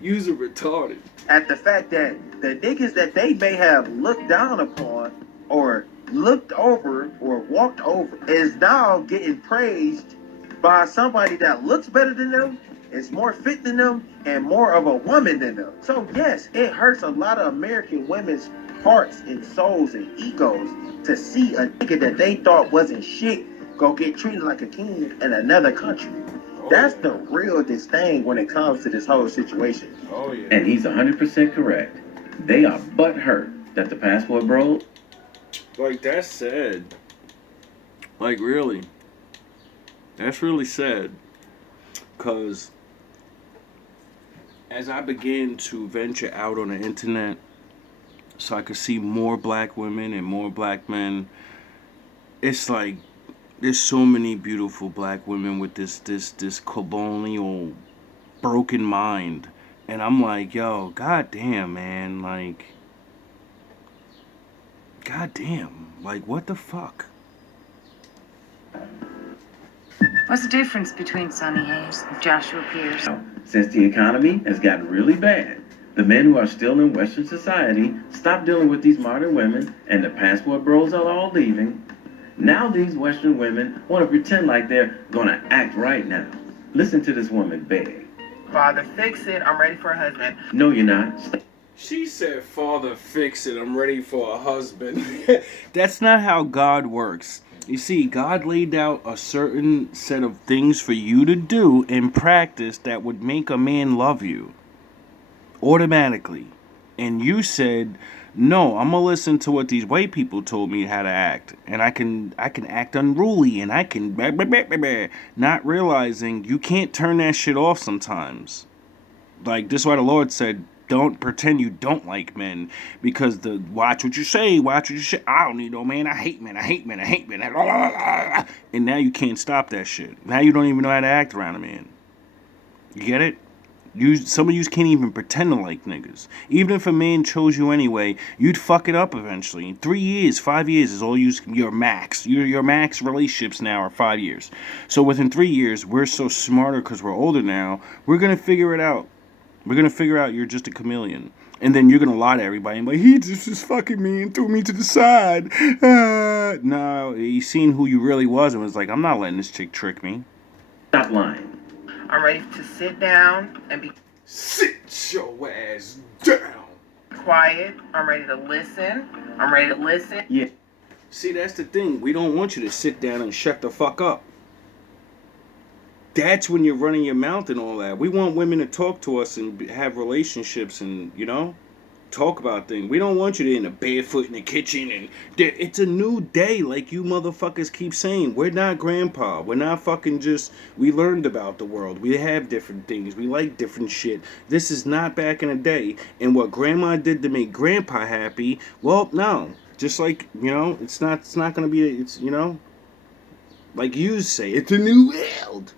You's are retarded. At the fact that the niggas that they may have looked down upon or looked over or walked over is now getting praised by somebody that looks better than them, is more fit than them, and more of a woman than them. So yes, it hurts a lot of American women's hearts and souls and egos to see a nigga that they thought wasn't shit go get treated like a king in another country. That's the real thing when it comes to this whole situation. Oh yeah. And he's 100% correct. They are butthurt that the passport bros. Like that's sad. Like really. That's really sad. Cause as I began to venture out on the internet so I could see more black women and more black men, it's like there's so many beautiful black women with this colonial broken mind, And I'm like, yo, goddamn, man, like, goddamn, like, what the fuck? What's the difference between Sonny Hayes and Joshua Pierce? Since the economy has gotten really bad, the men who are still in Western society stopped dealing with these modern women, and the passport bros are all leaving. Now these Western women want to pretend like they're gonna act right now. Listen to this woman beg. Father, fix it. I'm ready for a husband. No, you're not. She said, "Father, fix it. I'm ready for a husband." That's not how God works. You see, God laid out a certain set of things for you to do in practice that would make a man love you automatically. And you said, no, I'm gonna listen to what these white people told me how to act, and I can act unruly, and I can blah, blah, blah, blah, blah, not realizing you can't turn that shit off sometimes. Like, this is why the Lord said, don't pretend you don't like men, because watch what you say, I don't need no man, I hate men, and now you can't stop that shit. Now you don't even know how to act around a man. You get it? Some of you can't even pretend to like niggas. Even if a man chose you anyway, you'd fuck it up eventually. In 3 years, 5 years is all your max. Your max relationships now are 5 years. So within 3 years, we're so smarter because we're older now, we're gonna figure it out. We're going to figure out you're just a chameleon. And then you're going to lie to everybody and be like, he just was fucking me and threw me to the side. No, he seen who you really was and was like, I'm not letting this chick trick me. Stop lying. I'm ready to sit down and be... Sit your ass down. Quiet. I'm ready to listen. Yeah. See, that's the thing. We don't want you to sit down and shut the fuck up. That's when you're running your mouth and all that. We want women to talk to us and have relationships and, talk about things. We don't want you to in a barefoot in the kitchen and it's a new day, like you motherfuckers keep saying. We're not grandpa. We're not fucking just, we learned about the world. We have different things. We like different shit. This is not back in the day. And what grandma did to make grandpa happy, well, no. Just like, it's not gonna be, like you say, it's a new world.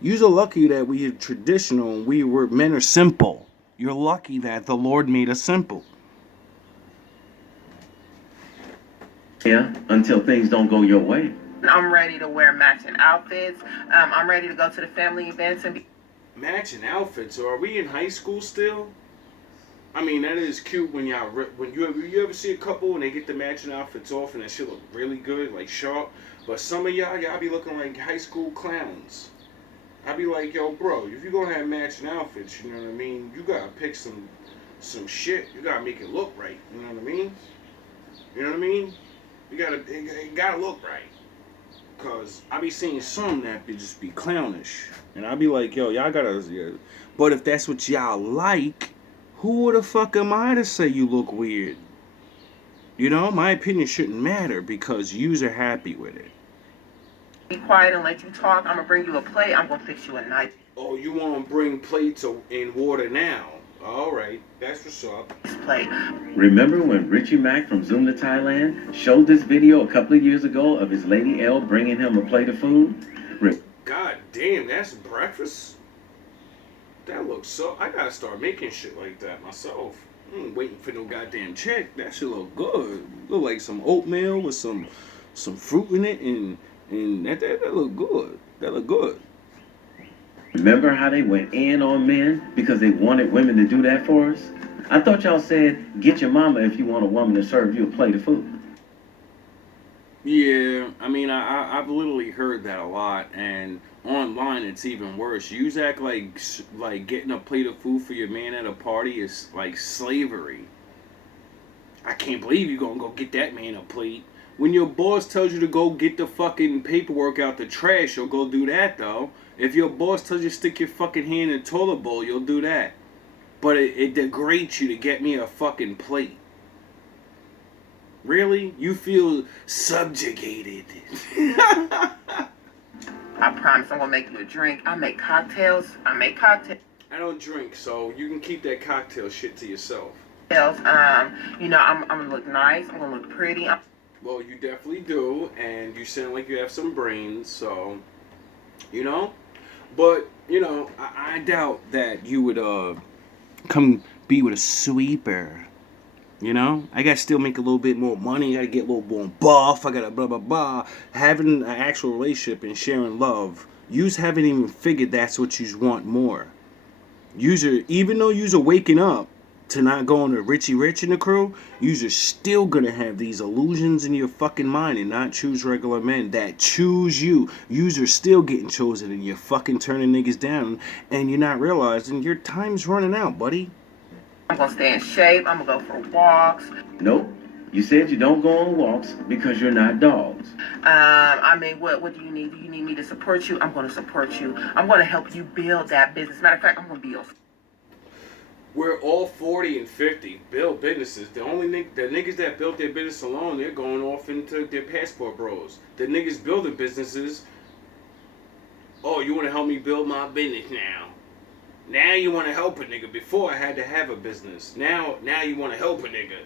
You're lucky that we are traditional and men are simple. You're lucky that the Lord made us simple. Yeah, until things don't go your way. I'm ready to wear matching outfits. I'm ready to go to the family events and be... Matching outfits? So are we in high school still? I mean, that is cute when you ever see a couple and they get the matching outfits off and that shit look really good, like sharp. But some of y'all be looking like high school clowns. I be like, yo, bro, if you're gonna have matching outfits, you know what I mean? You gotta pick some shit. You gotta make it look right. You know what I mean? You know what I mean? It gotta look right. Cause I be seeing some that be just be clownish, and I be like, yo, y'all gotta. Yeah. But if that's what y'all like, who the fuck am I to say you look weird? My opinion shouldn't matter because yous are happy with it. Be quiet and let you talk. I'm gonna bring you a plate. I'm gonna fix you a nice... Oh, you want to bring plates and water now? All right, that's what's up. Plate. Remember when Richie Mack from Zoom to Thailand showed this video a couple of years ago of his lady L bringing him a plate of food? God damn, that's breakfast? That looks so... I gotta start making shit like that myself. I ain't waiting for no goddamn check. That shit look good. Look like some oatmeal with some fruit in it and that look good. That look good. Remember how they went in on men because they wanted women to do that for us? I thought y'all said, get your mama if you want a woman to serve you a plate of food. Yeah, I mean, I've literally heard that a lot, and online it's even worse. You act like getting a plate of food for your man at a party is like slavery. I can't believe you're gonna go get that man a plate. When your boss tells you to go get the fucking paperwork out the trash, you'll go do that, though. If your boss tells you to stick your fucking hand in the toilet bowl, you'll do that. But it degrades you to get me a fucking plate. Really? You feel subjugated. I promise I'm gonna make you a drink. I make cocktails. I don't drink, so you can keep that cocktail shit to yourself. I'm gonna look nice. I'm gonna look pretty. Well, you definitely do, and you sound like you have some brains, so, But, I doubt that you would, come be with a sweeper. You know, I gotta still make a little bit more money. I gotta get a little more buff. I gotta blah blah blah. Having an actual relationship and sharing love, yous haven't even figured that's what yous want more. Even though yous are waking up to not going to Richie Rich and the crew, yous are still gonna have these illusions in your fucking mind and not choose regular men that choose you. Yous are still getting chosen and you're fucking turning niggas down and you're not realizing your time's running out, buddy. I'm gonna stay in shape. I'm gonna go for walks. Nope. You said you don't go on walks because you're not dogs. I mean, what do you need? Do you need me to support you? I'm gonna support you. I'm gonna help you build that business. Matter of fact, I'm gonna build. We're all 40 and 50, build businesses. The niggas that built their business alone, they're going off into their passport bros. The niggas building businesses, oh, you want to help me build my business now? Now you want to help a nigga. Before I had to have a business. Now you want to help a nigga.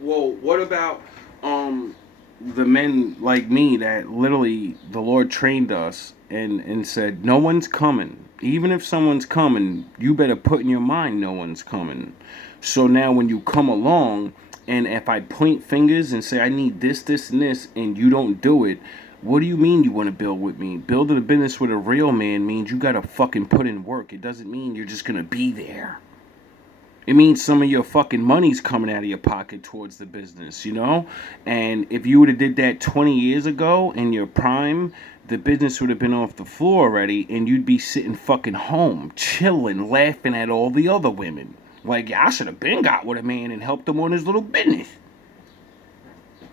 Well, what about the men like me that literally the Lord trained us and said no one's coming. Even if someone's coming, you better put in your mind no one's coming. So now when you come along and if I point fingers and say I need this, this, and this, and you don't do it, what do you mean you want to build with me? Building a business with a real man means you gotta fucking put in work. It doesn't mean you're just gonna be there. It means some of your fucking money's coming out of your pocket towards the business, you know? And if you would have did that 20 years ago in your prime, the business would have been off the floor already and you'd be sitting fucking home, chilling, laughing at all the other women. Like, I should have been got with a man and helped him on his little business.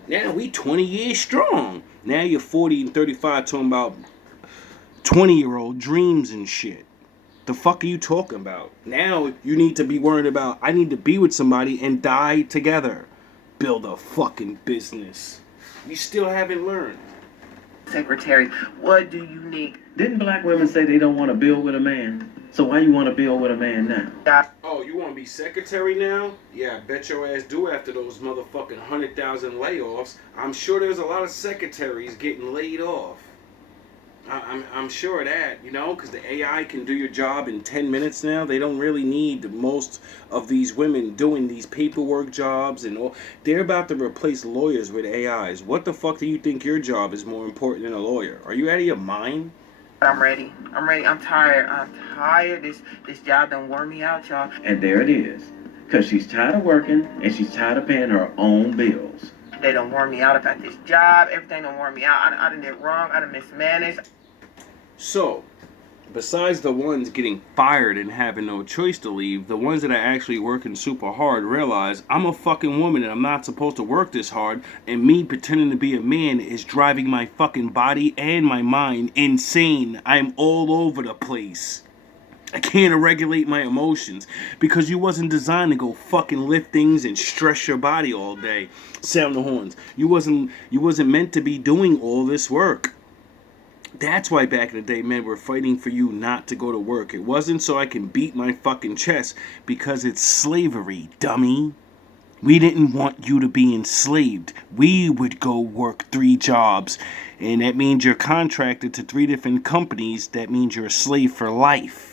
Now we 20 years strong. Now you're 40 and 35 talking about 20-year-old dreams and shit. The fuck are you talking about? Now you need to be worried about, I need to be with somebody and die together. Build a fucking business. You still haven't learned. Secretary, what do you need? Didn't black women say they don't want to build with a man? So why you want to build with a man now? Oh, you want to be secretary now? Yeah, I bet your ass do after those motherfucking 100,000 layoffs. I'm sure there's a lot of secretaries getting laid off. I'm sure of that, you know, because the AI can do your job in 10 minutes now. They don't really need most of these women doing these paperwork jobs and all. They're about to replace lawyers with AIs. What the fuck do you think your job is more important than a lawyer? Are you out of your mind? I'm ready. I'm tired. This job done wore me out, y'all. And there it is. Because she's tired of working and she's tired of paying her own bills. They done wore me out about this job. Everything done wore me out. I done did wrong. I done mismanaged. So, besides the ones getting fired and having no choice to leave, the ones that are actually working super hard realize I'm a fucking woman and I'm not supposed to work this hard, and me pretending to be a man is driving my fucking body and my mind insane. I'm all over the place. I can't regulate my emotions because you wasn't designed to go fucking lift things and stress your body all day. Sound the horns. You wasn't meant to be doing all this work. That's why back in the day, men were fighting for you not to go to work. It wasn't so I can beat my fucking chest because it's slavery, dummy. We didn't want you to be enslaved. We would go work 3 jobs. And that means you're contracted to 3 different companies. That means you're a slave for life.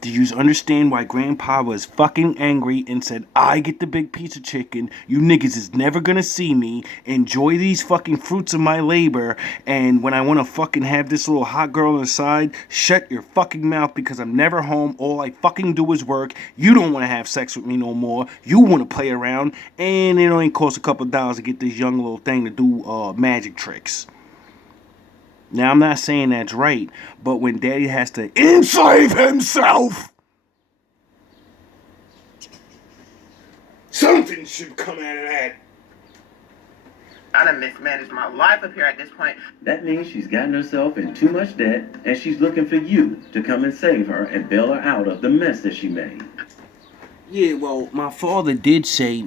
Do you understand why Grandpa was fucking angry and said, I get the big piece of chicken, you niggas is never gonna see me, enjoy these fucking fruits of my labor, and when I wanna fucking have this little hot girl on the side, shut your fucking mouth because I'm never home, all I fucking do is work, you don't wanna have sex with me no more, you wanna play around, and it only costs a couple $1 to get this young little thing to do magic tricks. Now, I'm not saying that's right, but when daddy has to enslave himself, something should come out of that. I done mismanaged my life up here at this point. That means she's gotten herself in too much debt, and she's looking for you to come and save her and bail her out of the mess that she made. Yeah, well, my father did say,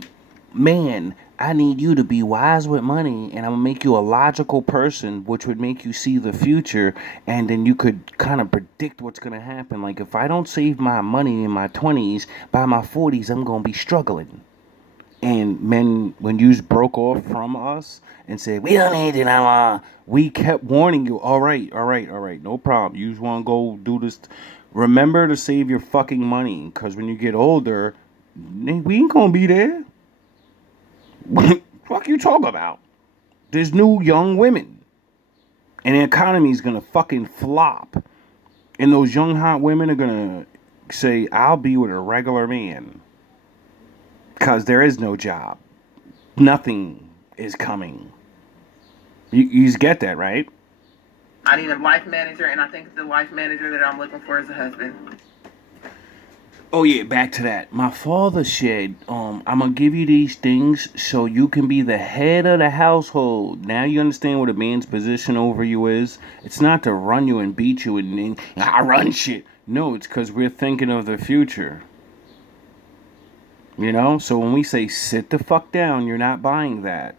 man, I need you to be wise with money, and I'm gonna make you a logical person, which would make you see the future, and then you could kind of predict what's gonna happen. Like, if I don't save my money in my 20s, by my 40s, I'm gonna be struggling. And men, when you broke off from us and said, we don't need it, we kept warning you, all right, no problem. You just want to go do this. Remember to save your fucking money, because when you get older, we ain't going to be there. What fuck you talk about? There's new young women. And the economy's going to fucking flop. And those young hot women are going to say, I'll be with a regular man. Because there is no job. Nothing is coming. You get that, right? I need a life manager, and I think the life manager that I'm looking for is a husband. Oh yeah, back to that. My father said, I'm gonna give you these things so you can be the head of the household. Now you understand what a man's position over you is? It's not to run you and beat you and I run shit. No, it's because we're thinking of the future. You know? So when we say sit the fuck down, you're not buying that.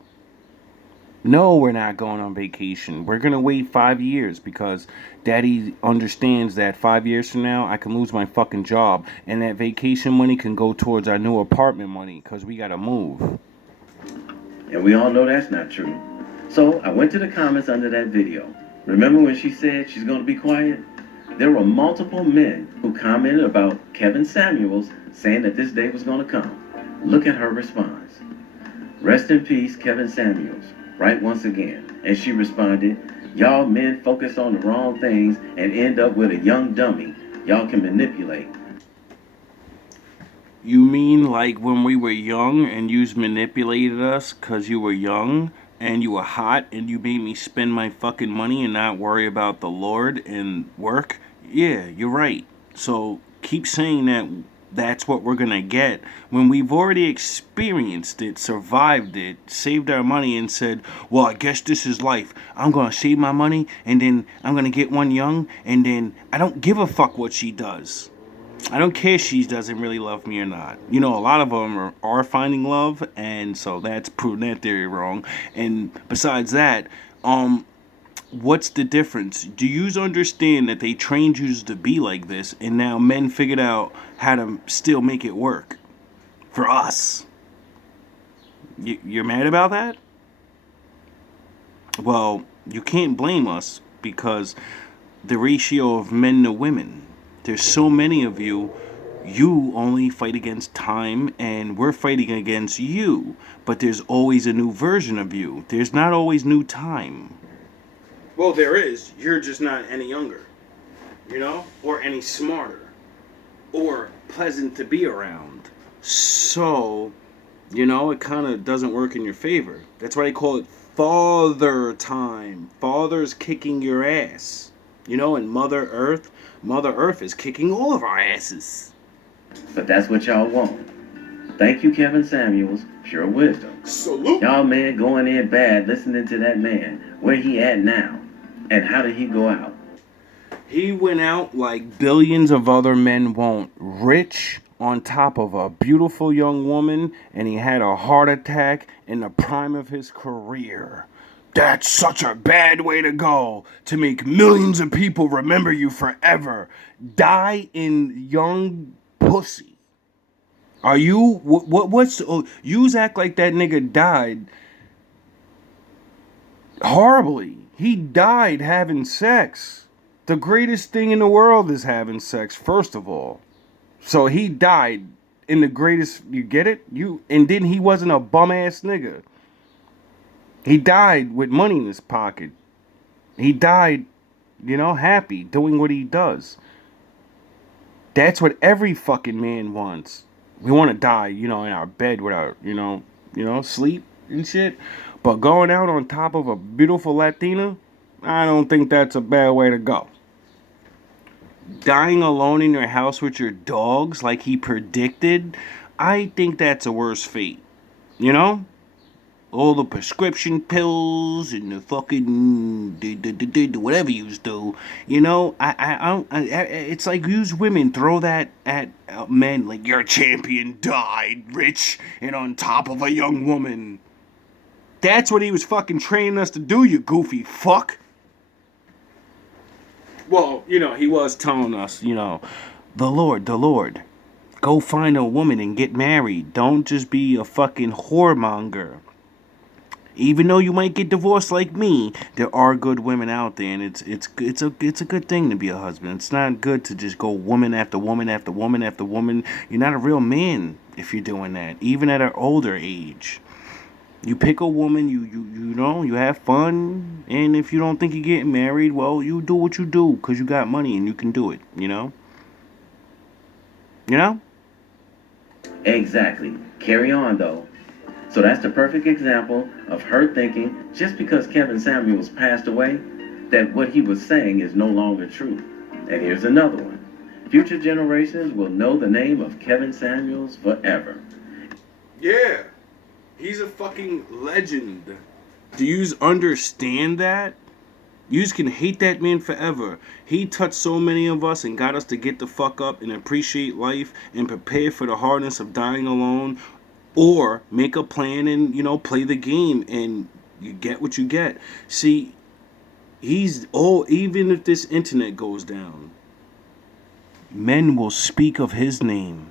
No, we're not going on vacation. We're going to wait 5 years because daddy understands that 5 years from now I can lose my fucking job and that vacation money can go towards our new apartment money because we got to move. And we all know that's not true. So I went to the comments under that video. Remember when she said she's going to be quiet? There were multiple men who commented about Kevin Samuels saying that this day was going to come. Look at her response. Rest in peace, Kevin Samuels. Right once again. And she responded, y'all men focus on the wrong things and end up with a young dummy y'all can manipulate. You mean like when we were young and you manipulated us because you were young and you were hot and you made me spend my fucking money and not worry about the Lord and work? Yeah, you're right. So keep saying that that's what we're gonna get when we've already experienced it, survived it, saved our money and said, well, I guess this is life. I'm gonna save my money and then I'm gonna get one young and then I don't give a fuck what she does. I don't care if she doesn't really love me or not. You know, a lot of them are finding love, and so that's proving that theory wrong. And besides that, what's the difference? Do you understand that they trained you to be like this, and now men figured out how to still make it work for us? You're mad about that? Well, you can't blame us because the ratio of men to women. There's so many of you. You only fight against time and we're fighting against you. But there's always a new version of you. There's not always new time. Well, there is. You're just not any younger. You know? Or any smarter. Or pleasant to be around. So, you know, it kind of doesn't work in your favor. That's why they call it father time. Father's kicking your ass. You know, and Mother Earth is kicking all of our asses. But that's what y'all want. Thank you, Kevin Samuels. Pure wisdom. Salute. Y'all men going in bad listening to that man. Where he at now? And how did he go out? He went out like billions of other men won't. Rich, on top of a beautiful young woman, and he had a heart attack in the prime of his career. That's such a bad way to go, to make millions of people remember you forever. Die in young pussy. Are you, what's, you act like that nigga died horribly. He died having sex. The greatest thing in the world is having sex, first of all. So he died in the greatest, you get it? And then he wasn't a bum ass nigga. He died with money in his pocket. He died, you know, happy, doing what he does. That's what every fucking man wants. We want to die, you know, in our bed without, you know, sleep and shit. But going out on top of a beautiful Latina, I don't think that's a bad way to go. Dying alone in your house with your dogs like he predicted, I think that's a worse fate. You know? All the prescription pills and the fucking whatever you do, you know, it's like use women throw that at men like your champion died rich and on top of a young woman. That's what he was fucking training us to do, you goofy fuck. Well, you know, he was telling us, you know, the Lord, Go find a woman and get married. Don't just be a fucking whoremonger. Even though you might get divorced like me, there are good women out there, and it's a good thing to be a husband. It's not good to just go woman after woman after woman after woman. You're not a real man if you're doing that, even at an older age. You pick a woman, you know, you have fun, and if you don't think you're getting married, well, you do what you do because you got money and you can do it. You know. You know. Exactly. Carry on, though. So that's the perfect example of her thinking just because Kevin Samuels passed away, that what he was saying is no longer true. And here's another one. Future generations will know the name of Kevin Samuels forever. Yeah. He's a fucking legend. Do you understand that? You can hate that man forever. He touched so many of us and got us to get the fuck up and appreciate life and prepare for the hardness of dying alone, or make a plan and, you know, play the game and you get what you get. See, even if this internet goes down, Men will speak of his name.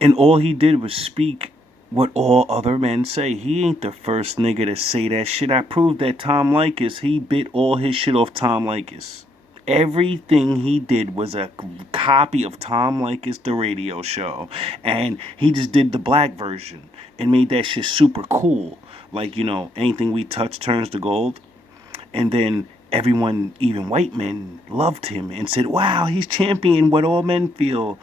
And all he did was speak what all other men say. He ain't the first nigga to say that shit. I proved that Tom Likas, he bit all his shit off Tom Likas. Everything he did was a copy of Tom Likas, the radio show. And he just did the black version and made that shit super cool. Like, you know, anything we touch turns to gold. And then everyone, even white men, loved him and said, wow, he's championing what all men feel.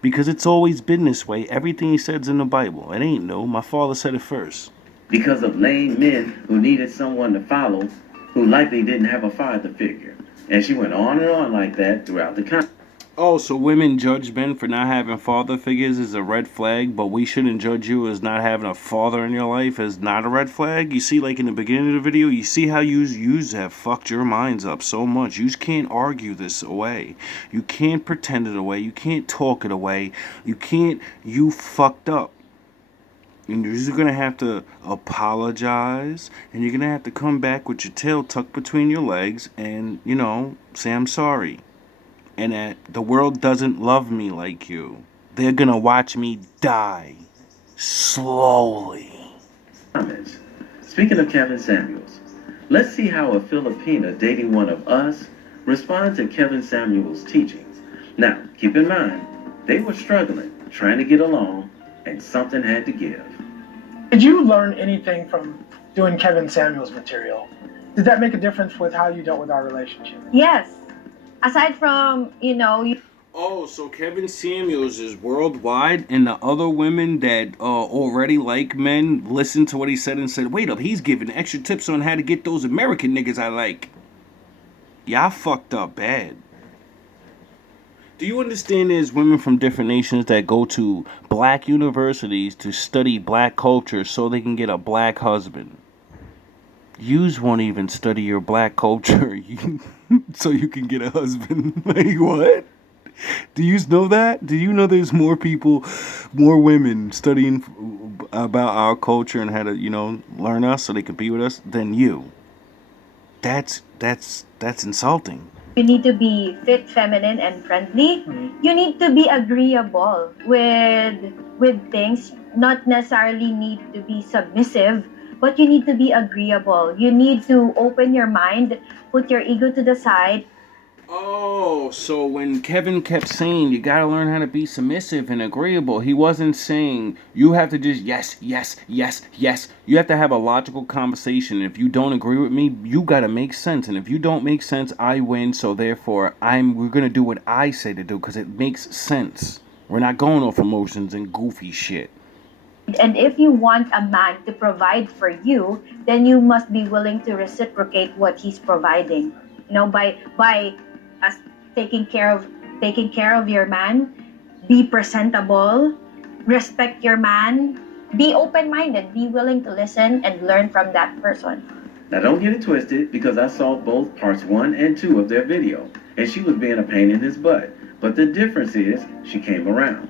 Because it's always been this way. Everything he said's in the Bible. It ain't no. My father said it first. Because of lame men who needed someone to follow, who likely didn't have a father figure. And she went on and on like that throughout the country. Oh, so women judge men for not having father figures is a red flag, but we shouldn't judge you as not having a father in your life as not a red flag? You see, like in the beginning of the video, you see how you have fucked your minds up so much. You can't argue this away. You can't pretend it away. You can't talk it away. You fucked up. And you're just gonna have to apologize, and you're gonna have to come back with your tail tucked between your legs and, you know, say I'm sorry. And that the world doesn't love me like you. They're gonna watch me die. Slowly. Comments. Speaking of Kevin Samuels, let's see how a Filipina dating one of us responds to Kevin Samuels' teachings. Now, keep in mind, they were struggling, trying to get along, and something had to give. Did you learn anything from doing Kevin Samuels material? Did that make a difference with how you dealt with our relationship? Yes. Aside from, you know, oh, so Kevin Samuels is worldwide, and the other women that already like men listened to what he said and said, wait up, he's giving extra tips on how to get those American niggas I like. Y'all fucked up bad. Do you understand there's women from different nations that go to black universities to study black culture so they can get a black husband? Yous won't even study your black culture so you can get a husband. Like, what? Do you know that? Do you know there's more people, more women studying about our culture and how to, you know, learn us so they can be with us than you? That's insulting. you need to be fit, feminine, and friendly. You need to be agreeable with things. Not necessarily need to be submissive, but you need to be agreeable. You need to open your mind, put your ego to the side. Oh, so when Kevin kept saying you gotta learn how to be submissive and agreeable, he wasn't saying you have to just yes, yes, yes, yes. You have to have a logical conversation. If you don't agree with me, you gotta make sense. And if you don't make sense, I win. So therefore, we're gonna do what I say to do because it makes sense. We're not going off emotions and goofy shit. And if you want a man to provide for you, then you must be willing to reciprocate what he's providing. You know, by us taking care of your man, be presentable, respect your man, be open-minded, be willing to listen and learn from that person. Now don't get it twisted, because I saw both parts 1 and 2 of their video, and she was being a pain in his butt. But the difference is, she came around.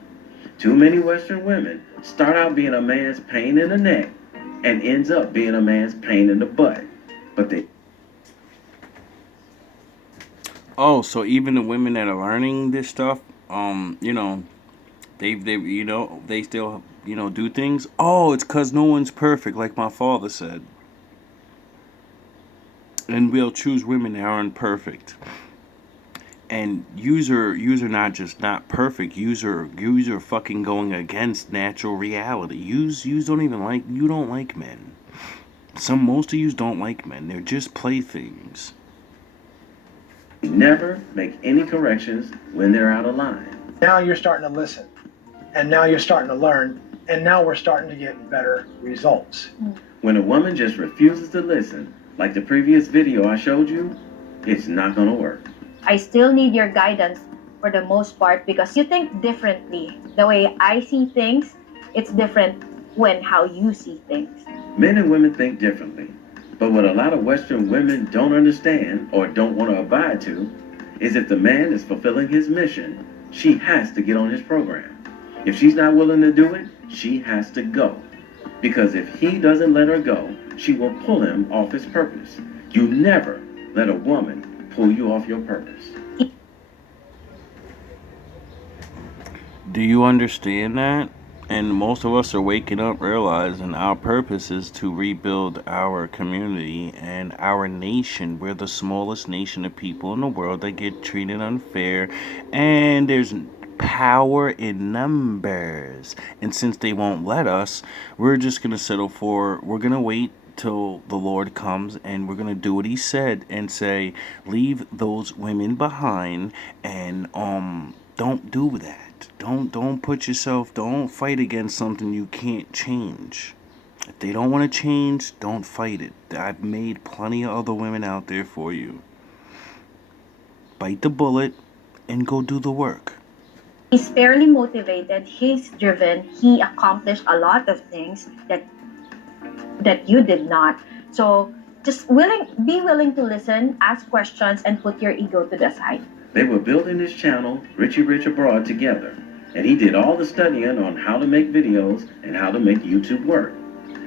Too many Western women start out being a man's pain in the neck and ends up being a man's pain in the butt. But they... Oh, so even the women that are learning this stuff, you know, They you know, they still, you know, do things. Oh, it's because no one's perfect, like my father said. And we'll choose women that aren't perfect. And user not just not perfect. User fucking going against natural reality. Use don't even like, you don't like men. Most of you don't like men. They're just playthings. Never make any corrections when they're out of line. Now you're starting to listen, and now you're starting to learn, and now we're starting to get better results. When a woman just refuses to listen, like the previous video I showed you, it's not gonna work. I still need your guidance for the most part because you think differently. The way I see things, it's different when how you see things. Men and women think differently, but what a lot of Western women don't understand or don't want to abide to is if the man is fulfilling his mission, she has to get on his program. If she's not willing to do it, she has to go. Because if he doesn't let her go, she will pull him off his purpose. You never let a woman pull you off your purpose. Do you understand that? And most of us are waking up realizing our purpose is to rebuild our community and our nation. We're the smallest nation of people in the world that get treated unfair. And there's power in numbers. And since they won't let us, we're just going to settle for, we're going to wait till the Lord comes and we're going to do what he said and say, leave those women behind and don't do that. Don't put yourself, don't fight against something you can't change. If they don't want to change, don't fight it. I've made plenty of other women out there for you. Bite the bullet and go do the work. He's fairly motivated, he's driven, he accomplished a lot of things that you did not. So just be willing to listen, ask questions, and put your ego to the side. They were building this channel, Richie Rich Abroad, together. And he did all the studying on how to make videos and how to make YouTube work.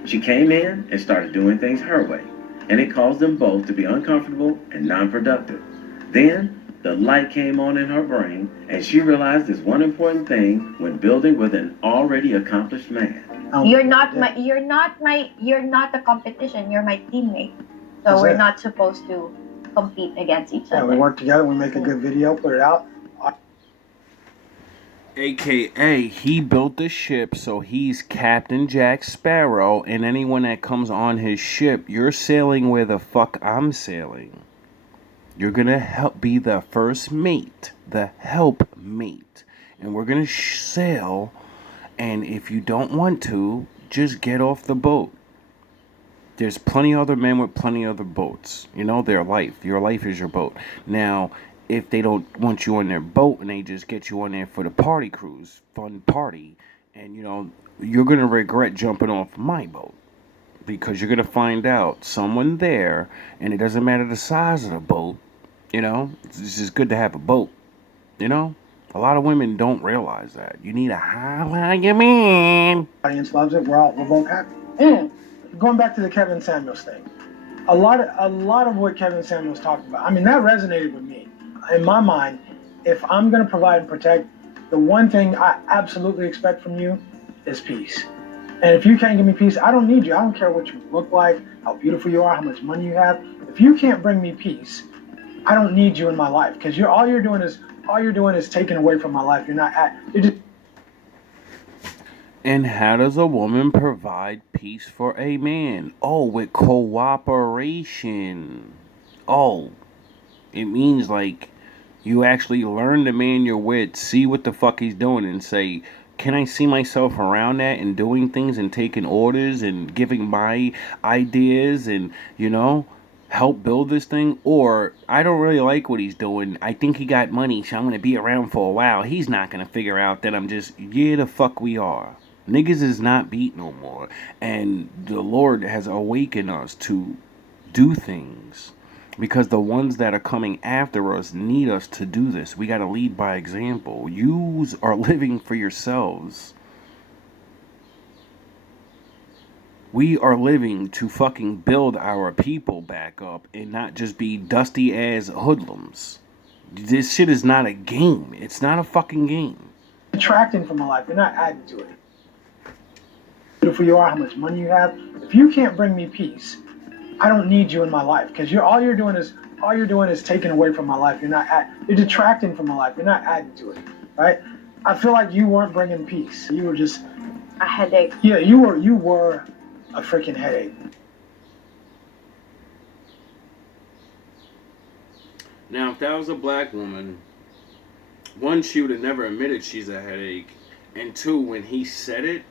She came in and started doing things her way. And it caused them both to be uncomfortable and non-productive. Then the light came on in her brain and she realized this one important thing when building with an already accomplished man. You're not the competition, you're my teammate. So That's we're it. not supposed to compete against each Yeah, other. we work together, we make a good video, put it out. AKA, he built the ship, so he's Captain Jack Sparrow, and anyone that comes on his ship, you're sailing where the fuck I'm sailing. You're gonna be the first mate, the help mate, and we're gonna sail, and if you don't want to, just get off the boat. There's plenty of other men with plenty of other boats. You know, your life is your boat. Now, if they don't want you on their boat and they just get you on there for the party cruise, fun party, and you know, you're going to regret jumping off my boat because you're going to find out someone there, and it doesn't matter the size of the boat, you know, it's just good to have a boat, you know? A lot of women don't realize that. You need a high man. Audience loves it, we're both happy. Going back to the Kevin Samuels thing, a lot of what Kevin Samuels talked about, I mean, that resonated with me. In my mind, if I'm going to provide and protect, the one thing I absolutely expect from you is peace. And if you can't give me peace, I don't need you. I don't care what you look like, how beautiful you are, how much money you have. If you can't bring me peace, I don't need you in my life because all you're doing is taking away from my life. You're just. And how does a woman provide peace for a man? Oh, with cooperation. Oh, it means like you actually learn the man you're with, see what the fuck he's doing, and say, can I see myself around that and doing things and taking orders and giving my ideas and, you know, help build this thing? Or I don't really like what he's doing. I think he got money, so I'm going to be around for a while. He's not going to figure out that I'm just, yeah, the fuck we are. Niggas is not beat no more. And the Lord has awakened us to do things. Because the ones that are coming after us need us to do this. We got to lead by example. You are living for yourselves. We are living to fucking build our people back up and not just be dusty ass hoodlums. This shit is not a game. It's not a fucking game. detracting from my life. You're not adding to it. How beautiful you are, how much money you have. If you can't bring me peace, I don't need you in my life, because all you're doing is taking away from my life. You're detracting from my life. You're not adding to it, right? I feel like you weren't bringing peace. You were just A headache. yeah. You were a freaking headache. Now, if that was a black woman, one, she would have never admitted she's a headache, and two, when he said it,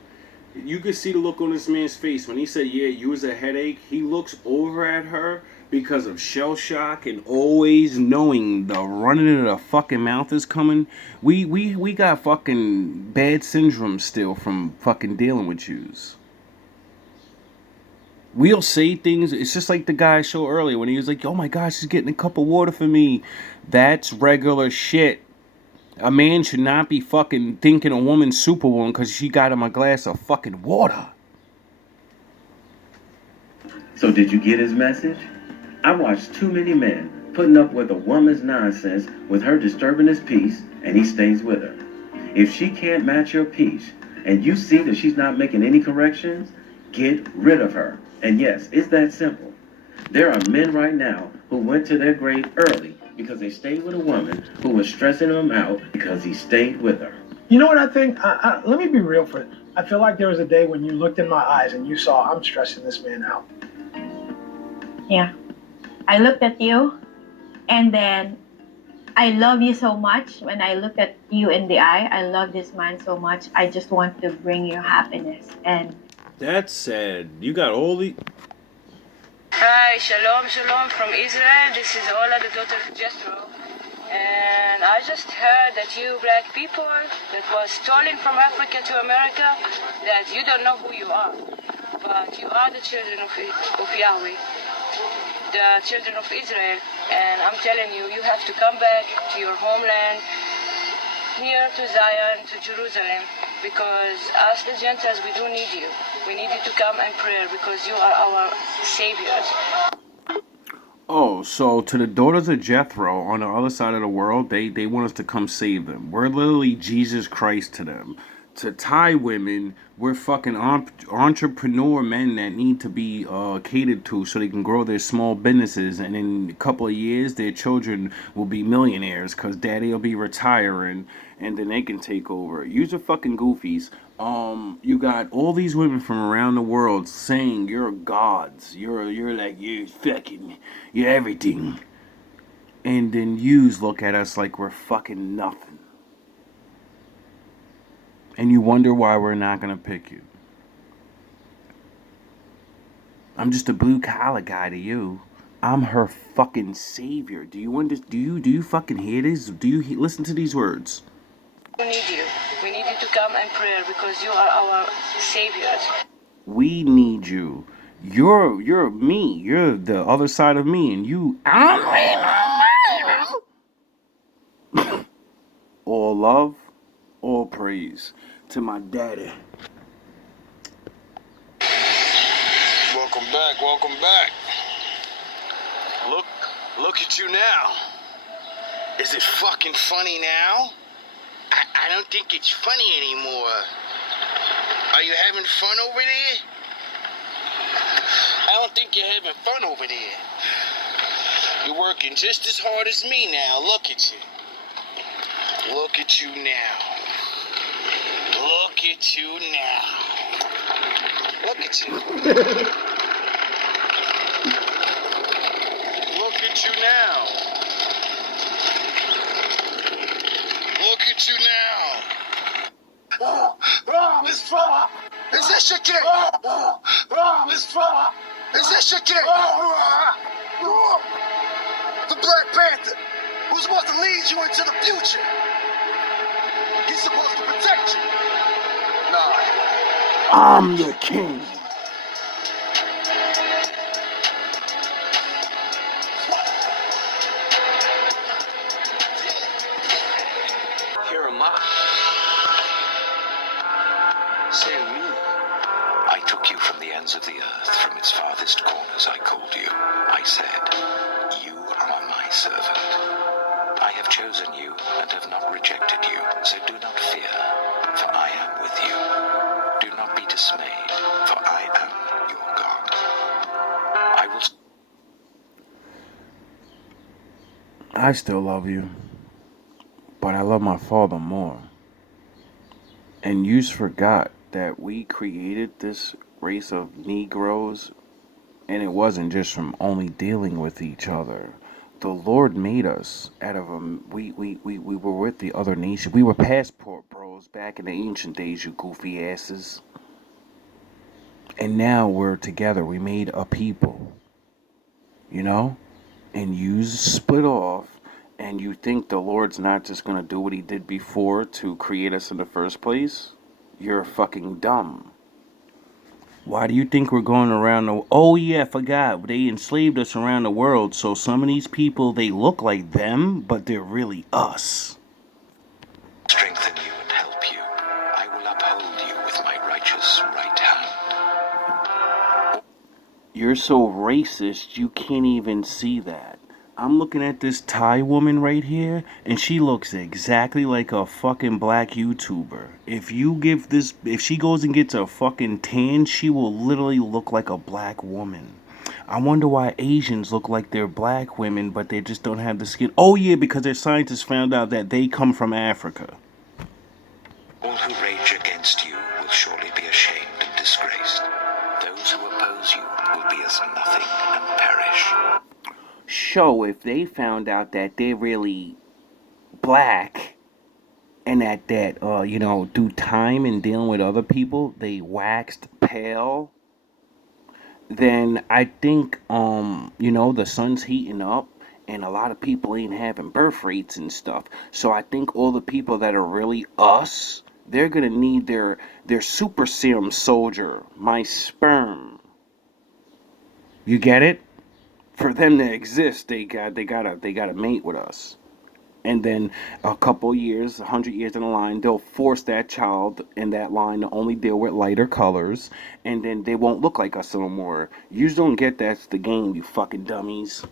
you could see the look on this man's face when he said, "Yeah, you was a headache." He looks over at her because of shell shock and always knowing the running of the fucking mouth is coming. We got fucking bad syndrome still from fucking dealing with yous. We'll say things. It's just like the guy I showed earlier when he was like, "Oh my gosh, she's getting a cup of water for me." That's regular shit. A man should not be fucking thinking a woman's superwoman because she got him a glass of fucking water. So did you get his message? I watched too many men putting up with a woman's nonsense with her disturbing his peace, and he stays with her. If she can't match your peace, and you see that she's not making any corrections, get rid of her. And yes, it's that simple. There are men right now who went to their grave early because they stayed with a woman who was stressing them out because he stayed with her. You know what I think? Let me be real for it. I feel like there was a day when you looked in my eyes and you saw I'm stressing this man out. Yeah. I looked at you, and then I love you so much. When I look at you in the eye, I love this man so much. I just want to bring you happiness. And That's sad. You got all the... Hi, shalom, shalom from Israel. This is Ola, the daughter of Jethro. And I just heard that you black people that was stolen from Africa to America, that you don't know who you are. But you are the children of Yahweh, the children of Israel. And I'm telling you, you have to come back to your homeland, here to Zion, to Jerusalem, because us the Gentiles, we do need you. We need you to come and pray because you are our saviors. Oh, so to the daughters of Jethro on the other side of the world, they want us to come save them. We're literally Jesus Christ to them. To Thai women, we're fucking entrepreneur men that need to be catered to so they can grow their small businesses, and in a couple of years their children will be millionaires because daddy will be retiring and then they can take over. Use are fucking goofies. You got all these women from around the world saying you're gods. You're like you're fucking you're everything. And then yous look at us like we're fucking nothing. And you wonder why we're not gonna pick you. I'm just a blue collar guy to you. I'm her fucking savior. Do you fucking hear this? Do you listen to these words? We need you. We need you to come and pray because you are our saviors. We need you. You're me. You're the other side of me, and you. All love, all praise to my daddy. Welcome back, welcome back. Look at you now. Is it fucking funny now? I don't think it's funny anymore. Are you having fun over there? I don't think you're having fun over there. You're working just as hard as me now. Look at you. Look at you now. Look at you now. Look at you. Look at you now. Look at you now. Miss Fly. Is this your kid? Miss Fly. Is this your kid? The Black Panther, who's supposed to lead you into the future. He's supposed to protect you. Nah. I'm your king. Here am I. Say me. I took you from the ends of the earth, from its farthest corners I called you. I said, you are my servant. I have chosen you and have not rejected you, so do not fear, for I am with you. Do not be dismayed, for I am your God. I will... I still love you, but I love my father more. And you forgot that we created this race of Negroes, and it wasn't just from only dealing with each other. The Lord made us out of we were with the other nation. We were passport bros back in the ancient days, you goofy asses. And now we're together. We made a people. You know? And you split off, and you think the Lord's not just gonna do what he did before to create us in the first place? You're fucking dumb. Why do you think we're going around the... Oh yeah, I forgot. They enslaved us around the world, so some of these people, they look like them, but they're really us. strengthen you and help you. I will uphold you with my righteous right hand. You're so racist, you can't even see that. I'm looking at this Thai woman right here, and she looks exactly like a fucking black YouTuber. If she goes and gets a fucking tan, she will literally look like a black woman. I wonder why Asians look like they're black women, but they just don't have the skin. Oh yeah, because their scientists found out that they come from Africa. All who rage against you will surely be ashamed and disgraced. Those who oppose you will be as nothing and perish. So if they found out that they're really black and through time and dealing with other people, they waxed pale, then I think, the sun's heating up and a lot of people ain't having birth rates and stuff. So I think all the people that are really us, they're gonna need their super serum soldier, my sperm. You get it? For them to exist, they gotta mate with us. And then a couple years, 100 years in the line, they'll force that child in that line to only deal with lighter colors, and then they won't look like us no more. You just don't get that's the game, you fucking dummies.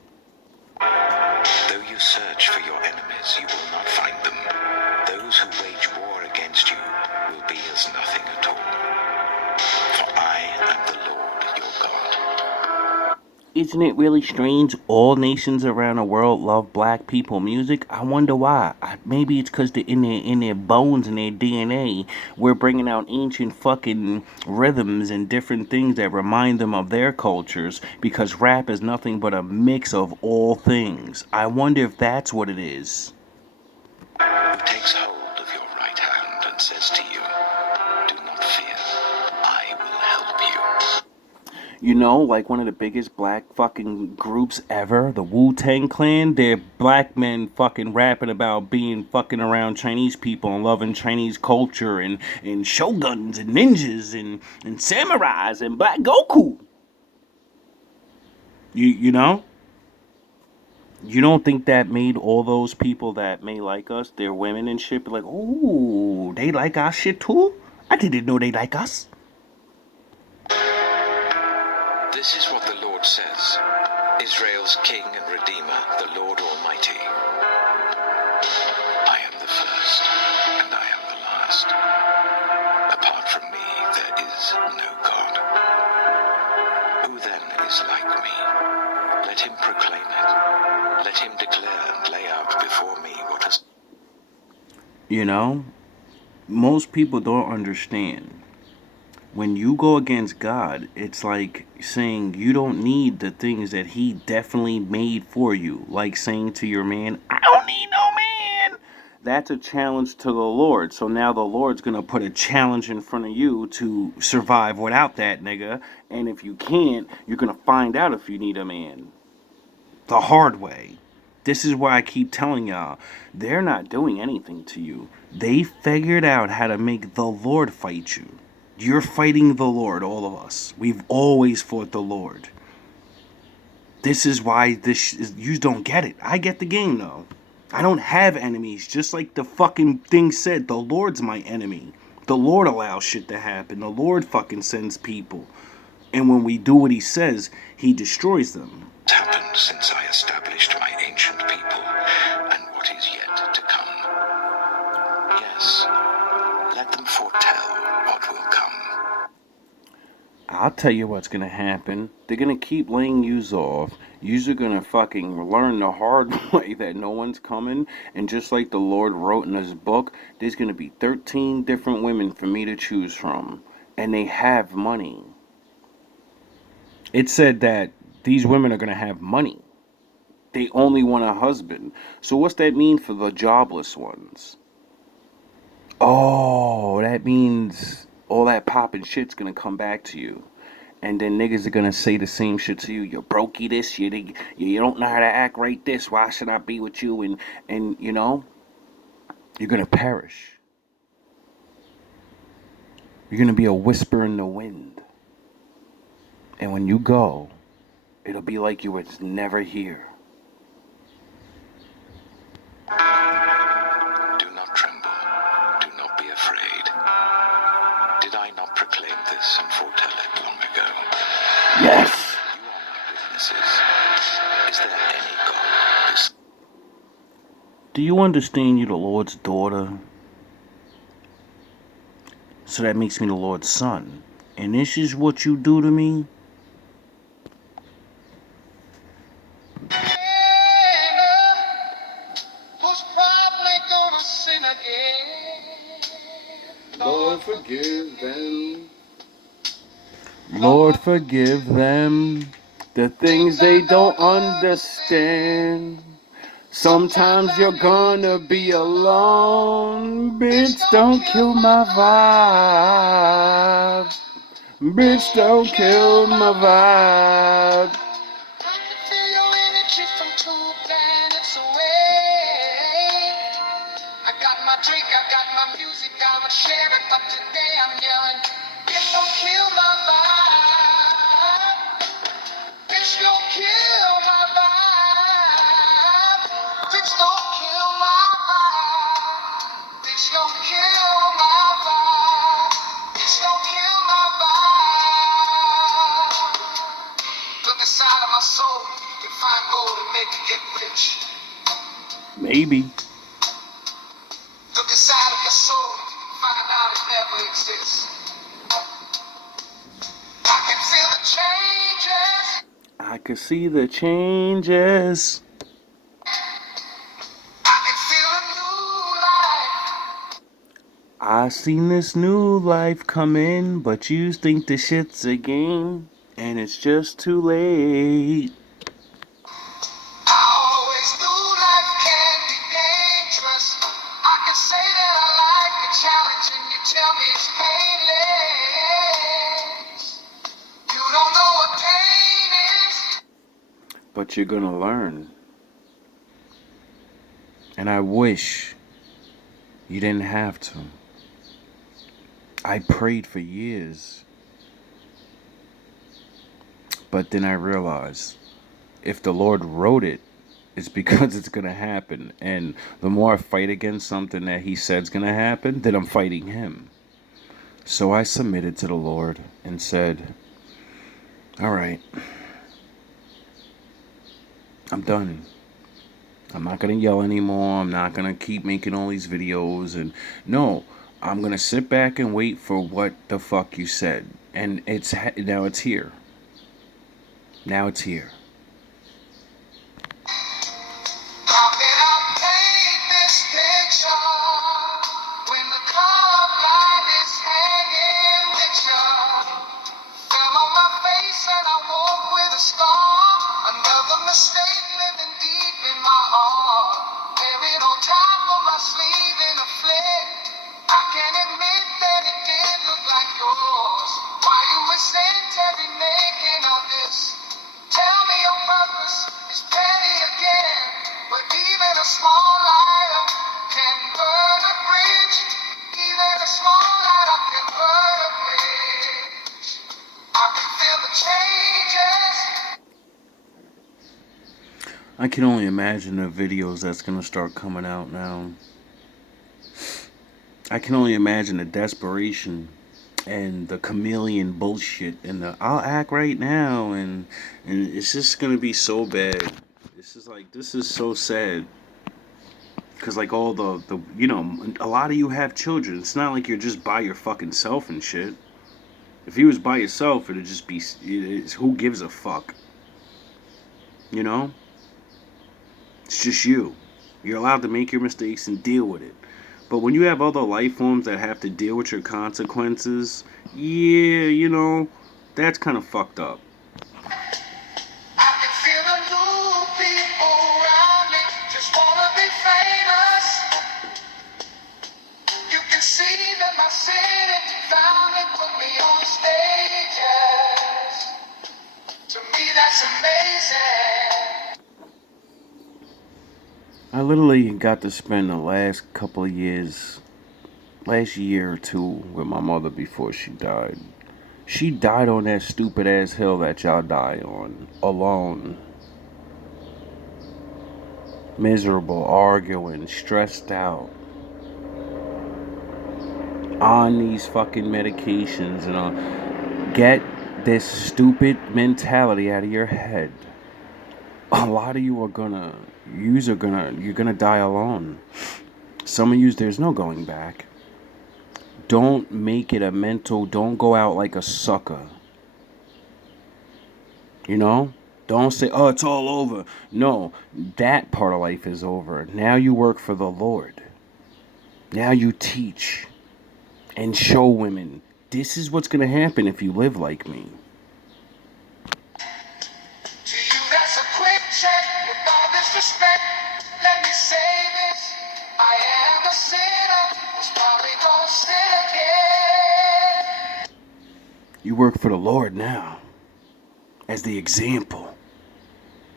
Though you search for your enemies, you will not find them. Those who wage war against you will be as nothing at all. For I am the Lord your God. Isn't it really strange all nations around the world love black people music? I wonder why. Maybe it's because in their bones and their DNA, we're bringing out ancient fucking rhythms and different things that remind them of their cultures, because rap is nothing but a mix of all things. I wonder if that's what it is. Who takes hold of your right hand and says to you, do not fear, I will help you. You know, like one of the biggest black fucking groups ever, the Wu-Tang Clan, they're black men fucking rapping about being fucking around Chinese people and loving Chinese culture and shoguns and ninjas and samurais and Black Goku. You know? You don't think that made all those people that may like us, they're women and shit, be like, ooh, they like our shit too? I didn't know they like us. This is what the Lord says, Israel's King and Redeemer, the Lord Almighty. I am the first, and I am the last. Apart from me, there is no God. Who then is like me? Let him proclaim it. Let him declare and lay out before me what has... You know, most people don't understand. When you go against God, it's like saying you don't need the things that he definitely made for you. Like saying to your man, I don't need no man. That's a challenge to the Lord. So now the Lord's going to put a challenge in front of you to survive without that nigga. And if you can't, you're going to find out if you need a man. The hard way. This is why I keep telling y'all, they're not doing anything to you. They figured out how to make the Lord fight you. You're fighting the Lord, all of us. We've always fought the Lord. This is why you don't get it. I get the game, though. I don't have enemies. Just like the fucking thing said, the Lord's my enemy. The Lord allows shit to happen. The Lord fucking sends people. And when we do what he says, he destroys them. happened since I established my ancient people, and what is yet to come. Yes, let them foretell what will come. I'll tell you what's gonna happen. They're gonna keep laying yous off. Yous are gonna fucking learn the hard way that no one's coming. And just like the Lord wrote in his book, there's gonna be 13 different women for me to choose from. And they have money. It said that these women are gonna have money. They only want a husband. So what's that mean for the jobless ones? Oh, that means all that poppin' shit's gonna come back to you. And then niggas are gonna say the same shit to you. You're brokey this, you don't know how to act right this. Why should I be with you? And you know, you're gonna perish. You're gonna be a whisper in the wind. And when you go, it'll be like you was never here. Do not tremble. Do not be afraid. Did I not proclaim this and foretell it long ago? Yes! You are my witnesses. Is there any God beside? Do you understand you the Lord's daughter? So that makes me the Lord's son. And this is what you do to me? Who's probably gonna sin again? Lord, forgive them. Lord, forgive them the things they don't understand. Sometimes you're gonna be alone. Bitch, don't kill my vibe. Bitch, don't kill my vibe. Feel your energy from 2 planets away. I got my drink, I got my music, I'ma share it, but today I'm yelling, bitch, don't kill my vibe. Bitch, don't kill my vibe. Bitch, don't kill my vibe. Bitch, don't kill my vibe. Bitch, don't kill my vibe. Look inside of my soul, you can find gold and make it get rich. Maybe. Look inside of your soul, you can find out it never exists. I can feel the changes. I can see the changes. I can feel a new life. I seen this new life come in, but you think the shit's a game, and it's just too late. I always knew life can be dangerous. I can say that I like a challenge and you tell me it's painless. You don't know what pain is. But you're gonna learn. And I wish you didn't have to. I prayed for years. But then I realized if the Lord wrote it, it's because it's gonna happen. And the more I fight against something that He said's gonna happen, then I'm fighting Him. So I submitted to the Lord and said, all right, I'm done. I'm not gonna yell anymore. I'm not gonna keep making all these videos. And no, I'm gonna sit back and wait for what the fuck you said. And now it's here. Now it's here. How can I paint this picture when the color line is hanging with you? Fell on my face and I woke with a scar. Another mistake living deep in my heart. Buried on top of my sleeve in a flick. I can admit that it did look like yours. Why you resent every making of this? Tell me your purpose is petty again. But even a small lighter can burn a bridge. Even a small lighter can burn a bridge. I can feel the changes. I can only imagine the videos that's gonna start coming out now. I can only imagine the desperation and the chameleon bullshit and the I'll act right now and it's just gonna be so bad. This is so sad. Because, like, all the, you know, a lot of you have children. It's not like you're just by your fucking self and shit. If you was by yourself, it'd just be, who gives a fuck? You know? It's just you. You're allowed to make your mistakes and deal with it. But when you have other life forms that have to deal with your consequences, yeah, you know, that's kind of fucked up. I can feel the new people around me just wanna be famous. You can see that my city finally put me on stages. To me, that's amazing. I literally got to spend the last couple of years, last year or two, with my mother before she died. She died on that stupid ass hill that y'all die on, alone. Miserable, arguing, stressed out, on these fucking medications and all. Get this stupid mentality out of your head. A lot of you are gonna, you're gonna die alone. Some of you, there's no going back. Don't make it a mental, don't go out like a sucker. You know? Don't say, oh, it's all over. No, that part of life is over. Now you work for the Lord. Now you teach and show women, this is what's going to happen if you live like me. To you, that's a quick check. With all this respect, let me say this. I am a sinner who's probably gonna sin again. You work for the Lord now. As the example.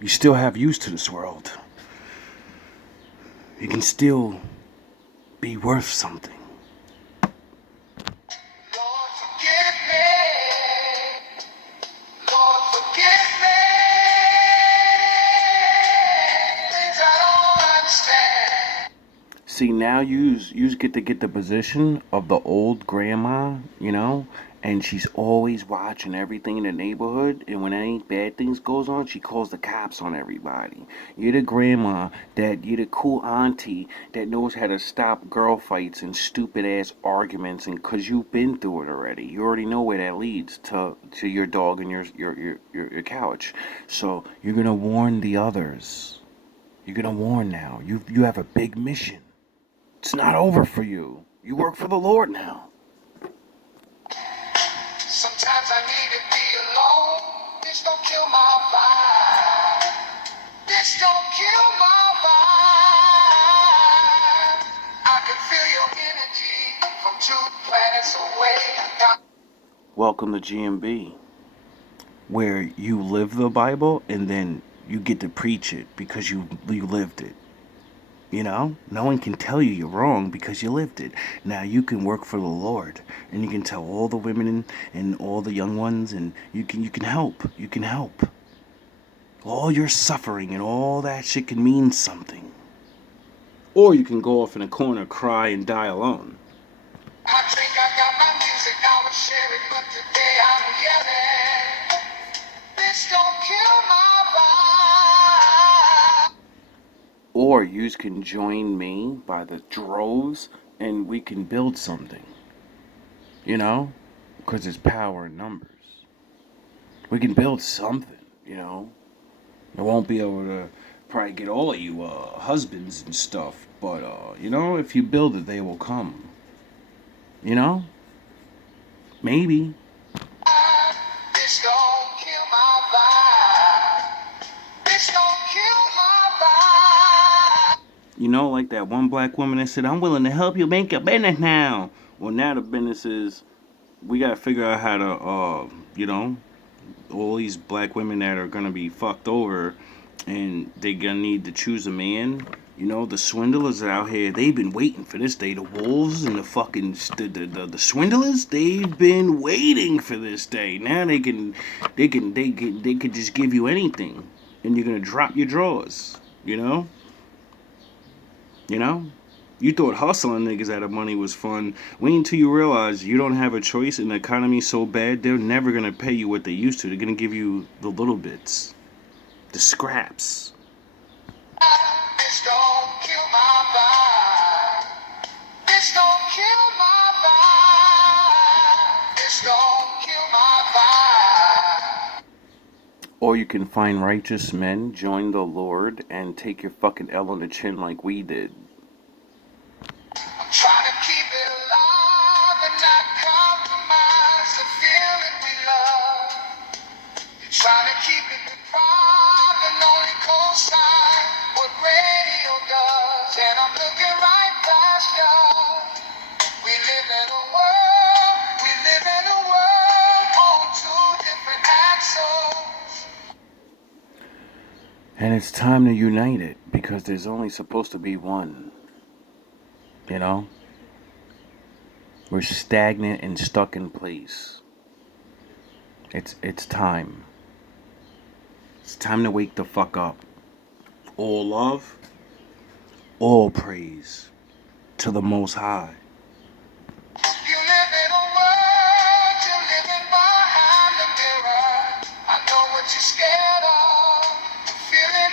You still have use to this world. You can still be worth something. Lord, forgive me. Lord, forgive me. Things I don't understand. See, now you get to get the position of the old grandma, you know, and she's always watching everything in the neighborhood, and when any bad things goes on, she calls the cops on everybody. You're the grandma, you're the cool auntie that knows how to stop girl fights and stupid ass arguments, and cause you've been through it already. You already know where that leads to your dog and your couch. So you're gonna warn the others. You're gonna warn now. You have a big mission. It's not over for you. You work for the Lord now. Sometimes I need to be alone. This don't kill my vibe. This don't kill my vibe. I can feel your energy from 2 planets away. Welcome to GMB, where you live the Bible and then you get to preach it because you lived it. You know, no one can tell you you're wrong because you lived it. Now you can work for the Lord, and you can tell all the women and all the young ones, and you can help. You can help. All your suffering and all that shit can mean something. Or you can go off in a corner, cry, and die alone. I think I got my music, I would share it, but today I'm yelling. This don't kill my vibe. Or you can join me by the droves and we can build something. You know? Because there's power in numbers. We can build something, you know? I won't be able to probably get all of you husbands and stuff, but, you know, if you build it, they will come. You know? Maybe. This don't kill my vibe. This don't kill my vibe. You know, like that one black woman that said, I'm willing to help you make your business now. Well, now the business is, we got to figure out how to, you know, all these black women that are going to be fucked over and they're going to need to choose a man. You know, the swindlers out here, they've been waiting for this day. The wolves and the fucking, the swindlers, they've been waiting for this day. Now they could just give you anything and you're going to drop your drawers, you know? You know? You thought hustling niggas out of money was fun. Wait until you realize you don't have a choice and the economy's so bad, they're never going to pay you what they used to. They're going to give you the little bits. The scraps. This don't kill my vibe. Or you can find righteous men, join the Lord, and take your fucking L on the chin like we did. Try to keep it alive and not compromise the feeling we love. You're trying to keep it deprived and only co-sign what radio does. And I'm looking right past you. We live in a world on two different axles. And it's time to unite it, because there's only supposed to be one. You know? We're stagnant and stuck in place. It's time. It's time to wake the fuck up. All love, all praise to the Most High. You live in a world, you're living behind the mirror. I know what you're scared of. Feeling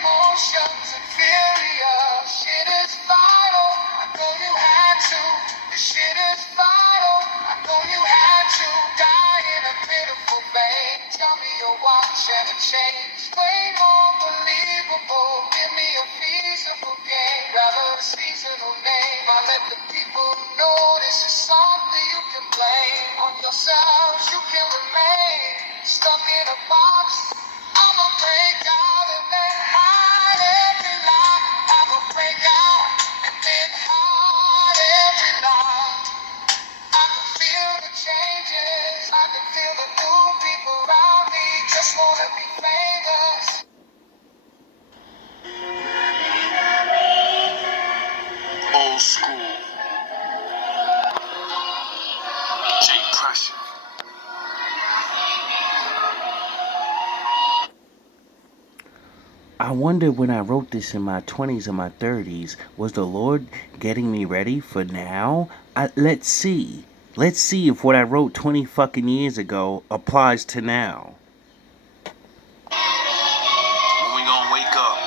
emotions and furious. Shit is vital. I know you had to. This shit is vital. I know you had to die in a pitiful vein. Tell me your watch and a change. Way more believable. Give me a feasible game. Rather a seasonal name. I let the people know this is something you can blame on yourselves. You can remain stuck in a box. I'ma break out and then hide every lie. I'ma break out and then hide every lie. I can feel the changes. I can feel the new people around me. Just wanna be famous. Old school. J Pressure. I wonder when I wrote this in my 20s and my 30s, was the Lord getting me ready for now? Let's see. Let's see if what I wrote 20 fucking years ago applies to now. When we gonna wake up?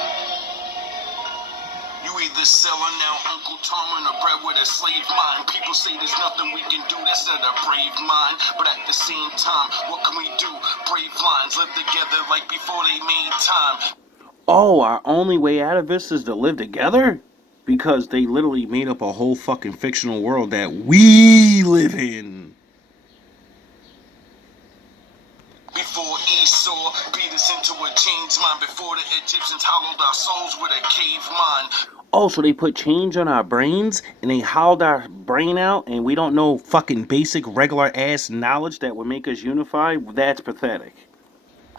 You either selling out Uncle Tom and a bread with a slave mind. People say there's nothing we can do, that's not a brave mind. But at the same time, what can we do? Brave lines live together like before they made time. Oh, our only way out of this is to live together? Because they literally made up a whole fucking fictional world that we live in. Before Esau beat us into a chains mind. Before the Egyptians hollowed our souls with a cave mind. Oh, so they put change on our brains and they hollowed our brain out and we don't know fucking basic regular ass knowledge that would make us unify? That's pathetic.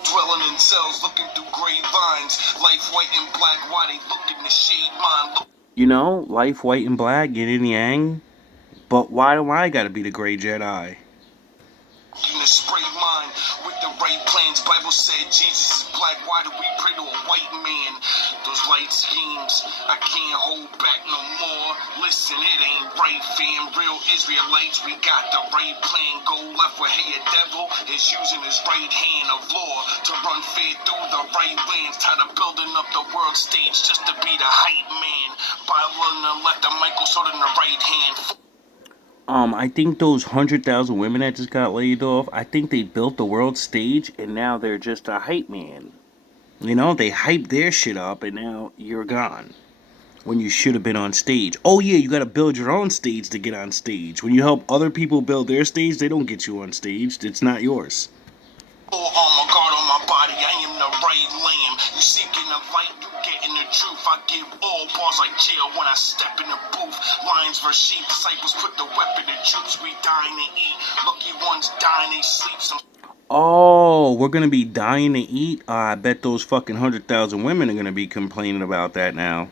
Dwelling in cells, looking through gray lines. Life white and black, why they look in the shade mind. You know, life white and black, yin and yang. But why do I gotta be the gray Jedi? In the spray mind with the right plans. Bible said Jesus is black. Why do we pray to a white man? Those light schemes, I can't hold back no more. Listen, it ain't right, fam. Real Israelites, we got the right plan. Go left where hey, a devil is using his right hand of law to run fair through the right lands. Tired of building up the world stage just to be the hype man. Bible on the left, the Michael sword in the right hand. I think those 100,000 women that just got laid off, I think they built the world stage and now they're just a hype man. You know, they hyped their shit up and now you're gone. When you should have been on stage. Oh yeah, you gotta build your own stage to get on stage. When you help other people build their stage, they don't get you on stage. It's not yours. Full armor guard on my body, I am the right lamb. You seeking the light, you getting the truth. I give all bars like jail when I step in the booth. Lions versus sheep, disciples put the weapon in troops. We dying to eat, lucky ones dying they sleep. Oh, we're gonna be dying to eat? I bet those fucking 100,000 women are gonna be complaining about that now.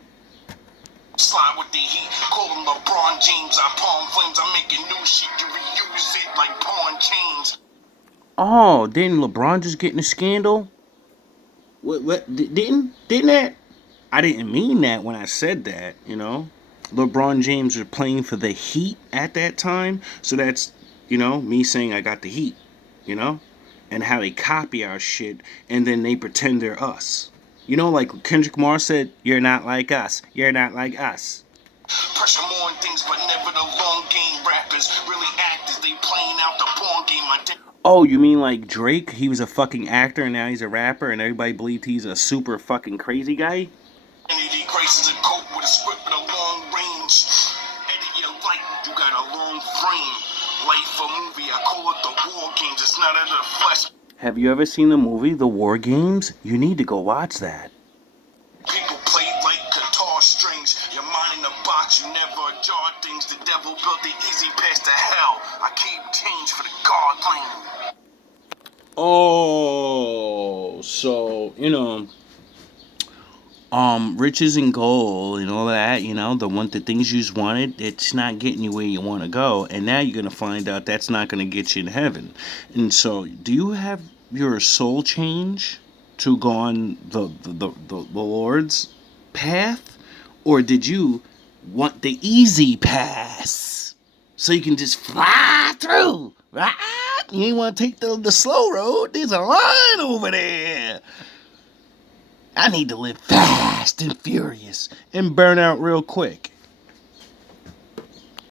Slide with the heat, call them LeBron James. I palm flames, I'm making new shit. You reuse it like pawn chains. Oh, didn't LeBron just get in a scandal? Didn't that? I didn't mean that when I said that, you know. LeBron James was playing for the Heat at that time, so that's, you know, me saying I got the Heat, you know, and how they copy our shit and then they pretend they're us. You know, like Kendrick Lamar said, "You're not like us. You're not like us." Pressure more on things, but never the long game. Rappers really actors, they playing out the porn game. Oh, you mean like Drake? He was a fucking actor and now he's a rapper and everybody believed he's a super fucking crazy guy? Kennedy graces a coat with a script with a long range. Edit your life, you got a long frame. Life a movie, I call it the war games. It's not in the flesh. Have you ever seen the movie The War Games? You need to go watch that. People play like guitar strings. Your mind in a box, you never jar things. The devil built the easy path to hell. I keep change for the God lane. Oh, so, riches and gold and all that, the things you just wanted, it's not getting you where you want to go. And now you're going to find out that's not going to get you in heaven. And so, do you have your soul change to go on the Lord's path? Or did you want the easy pass so you can just fly through? Right? You ain't want to take the slow road. There's a line over there. I need to live fast and furious and burn out real quick.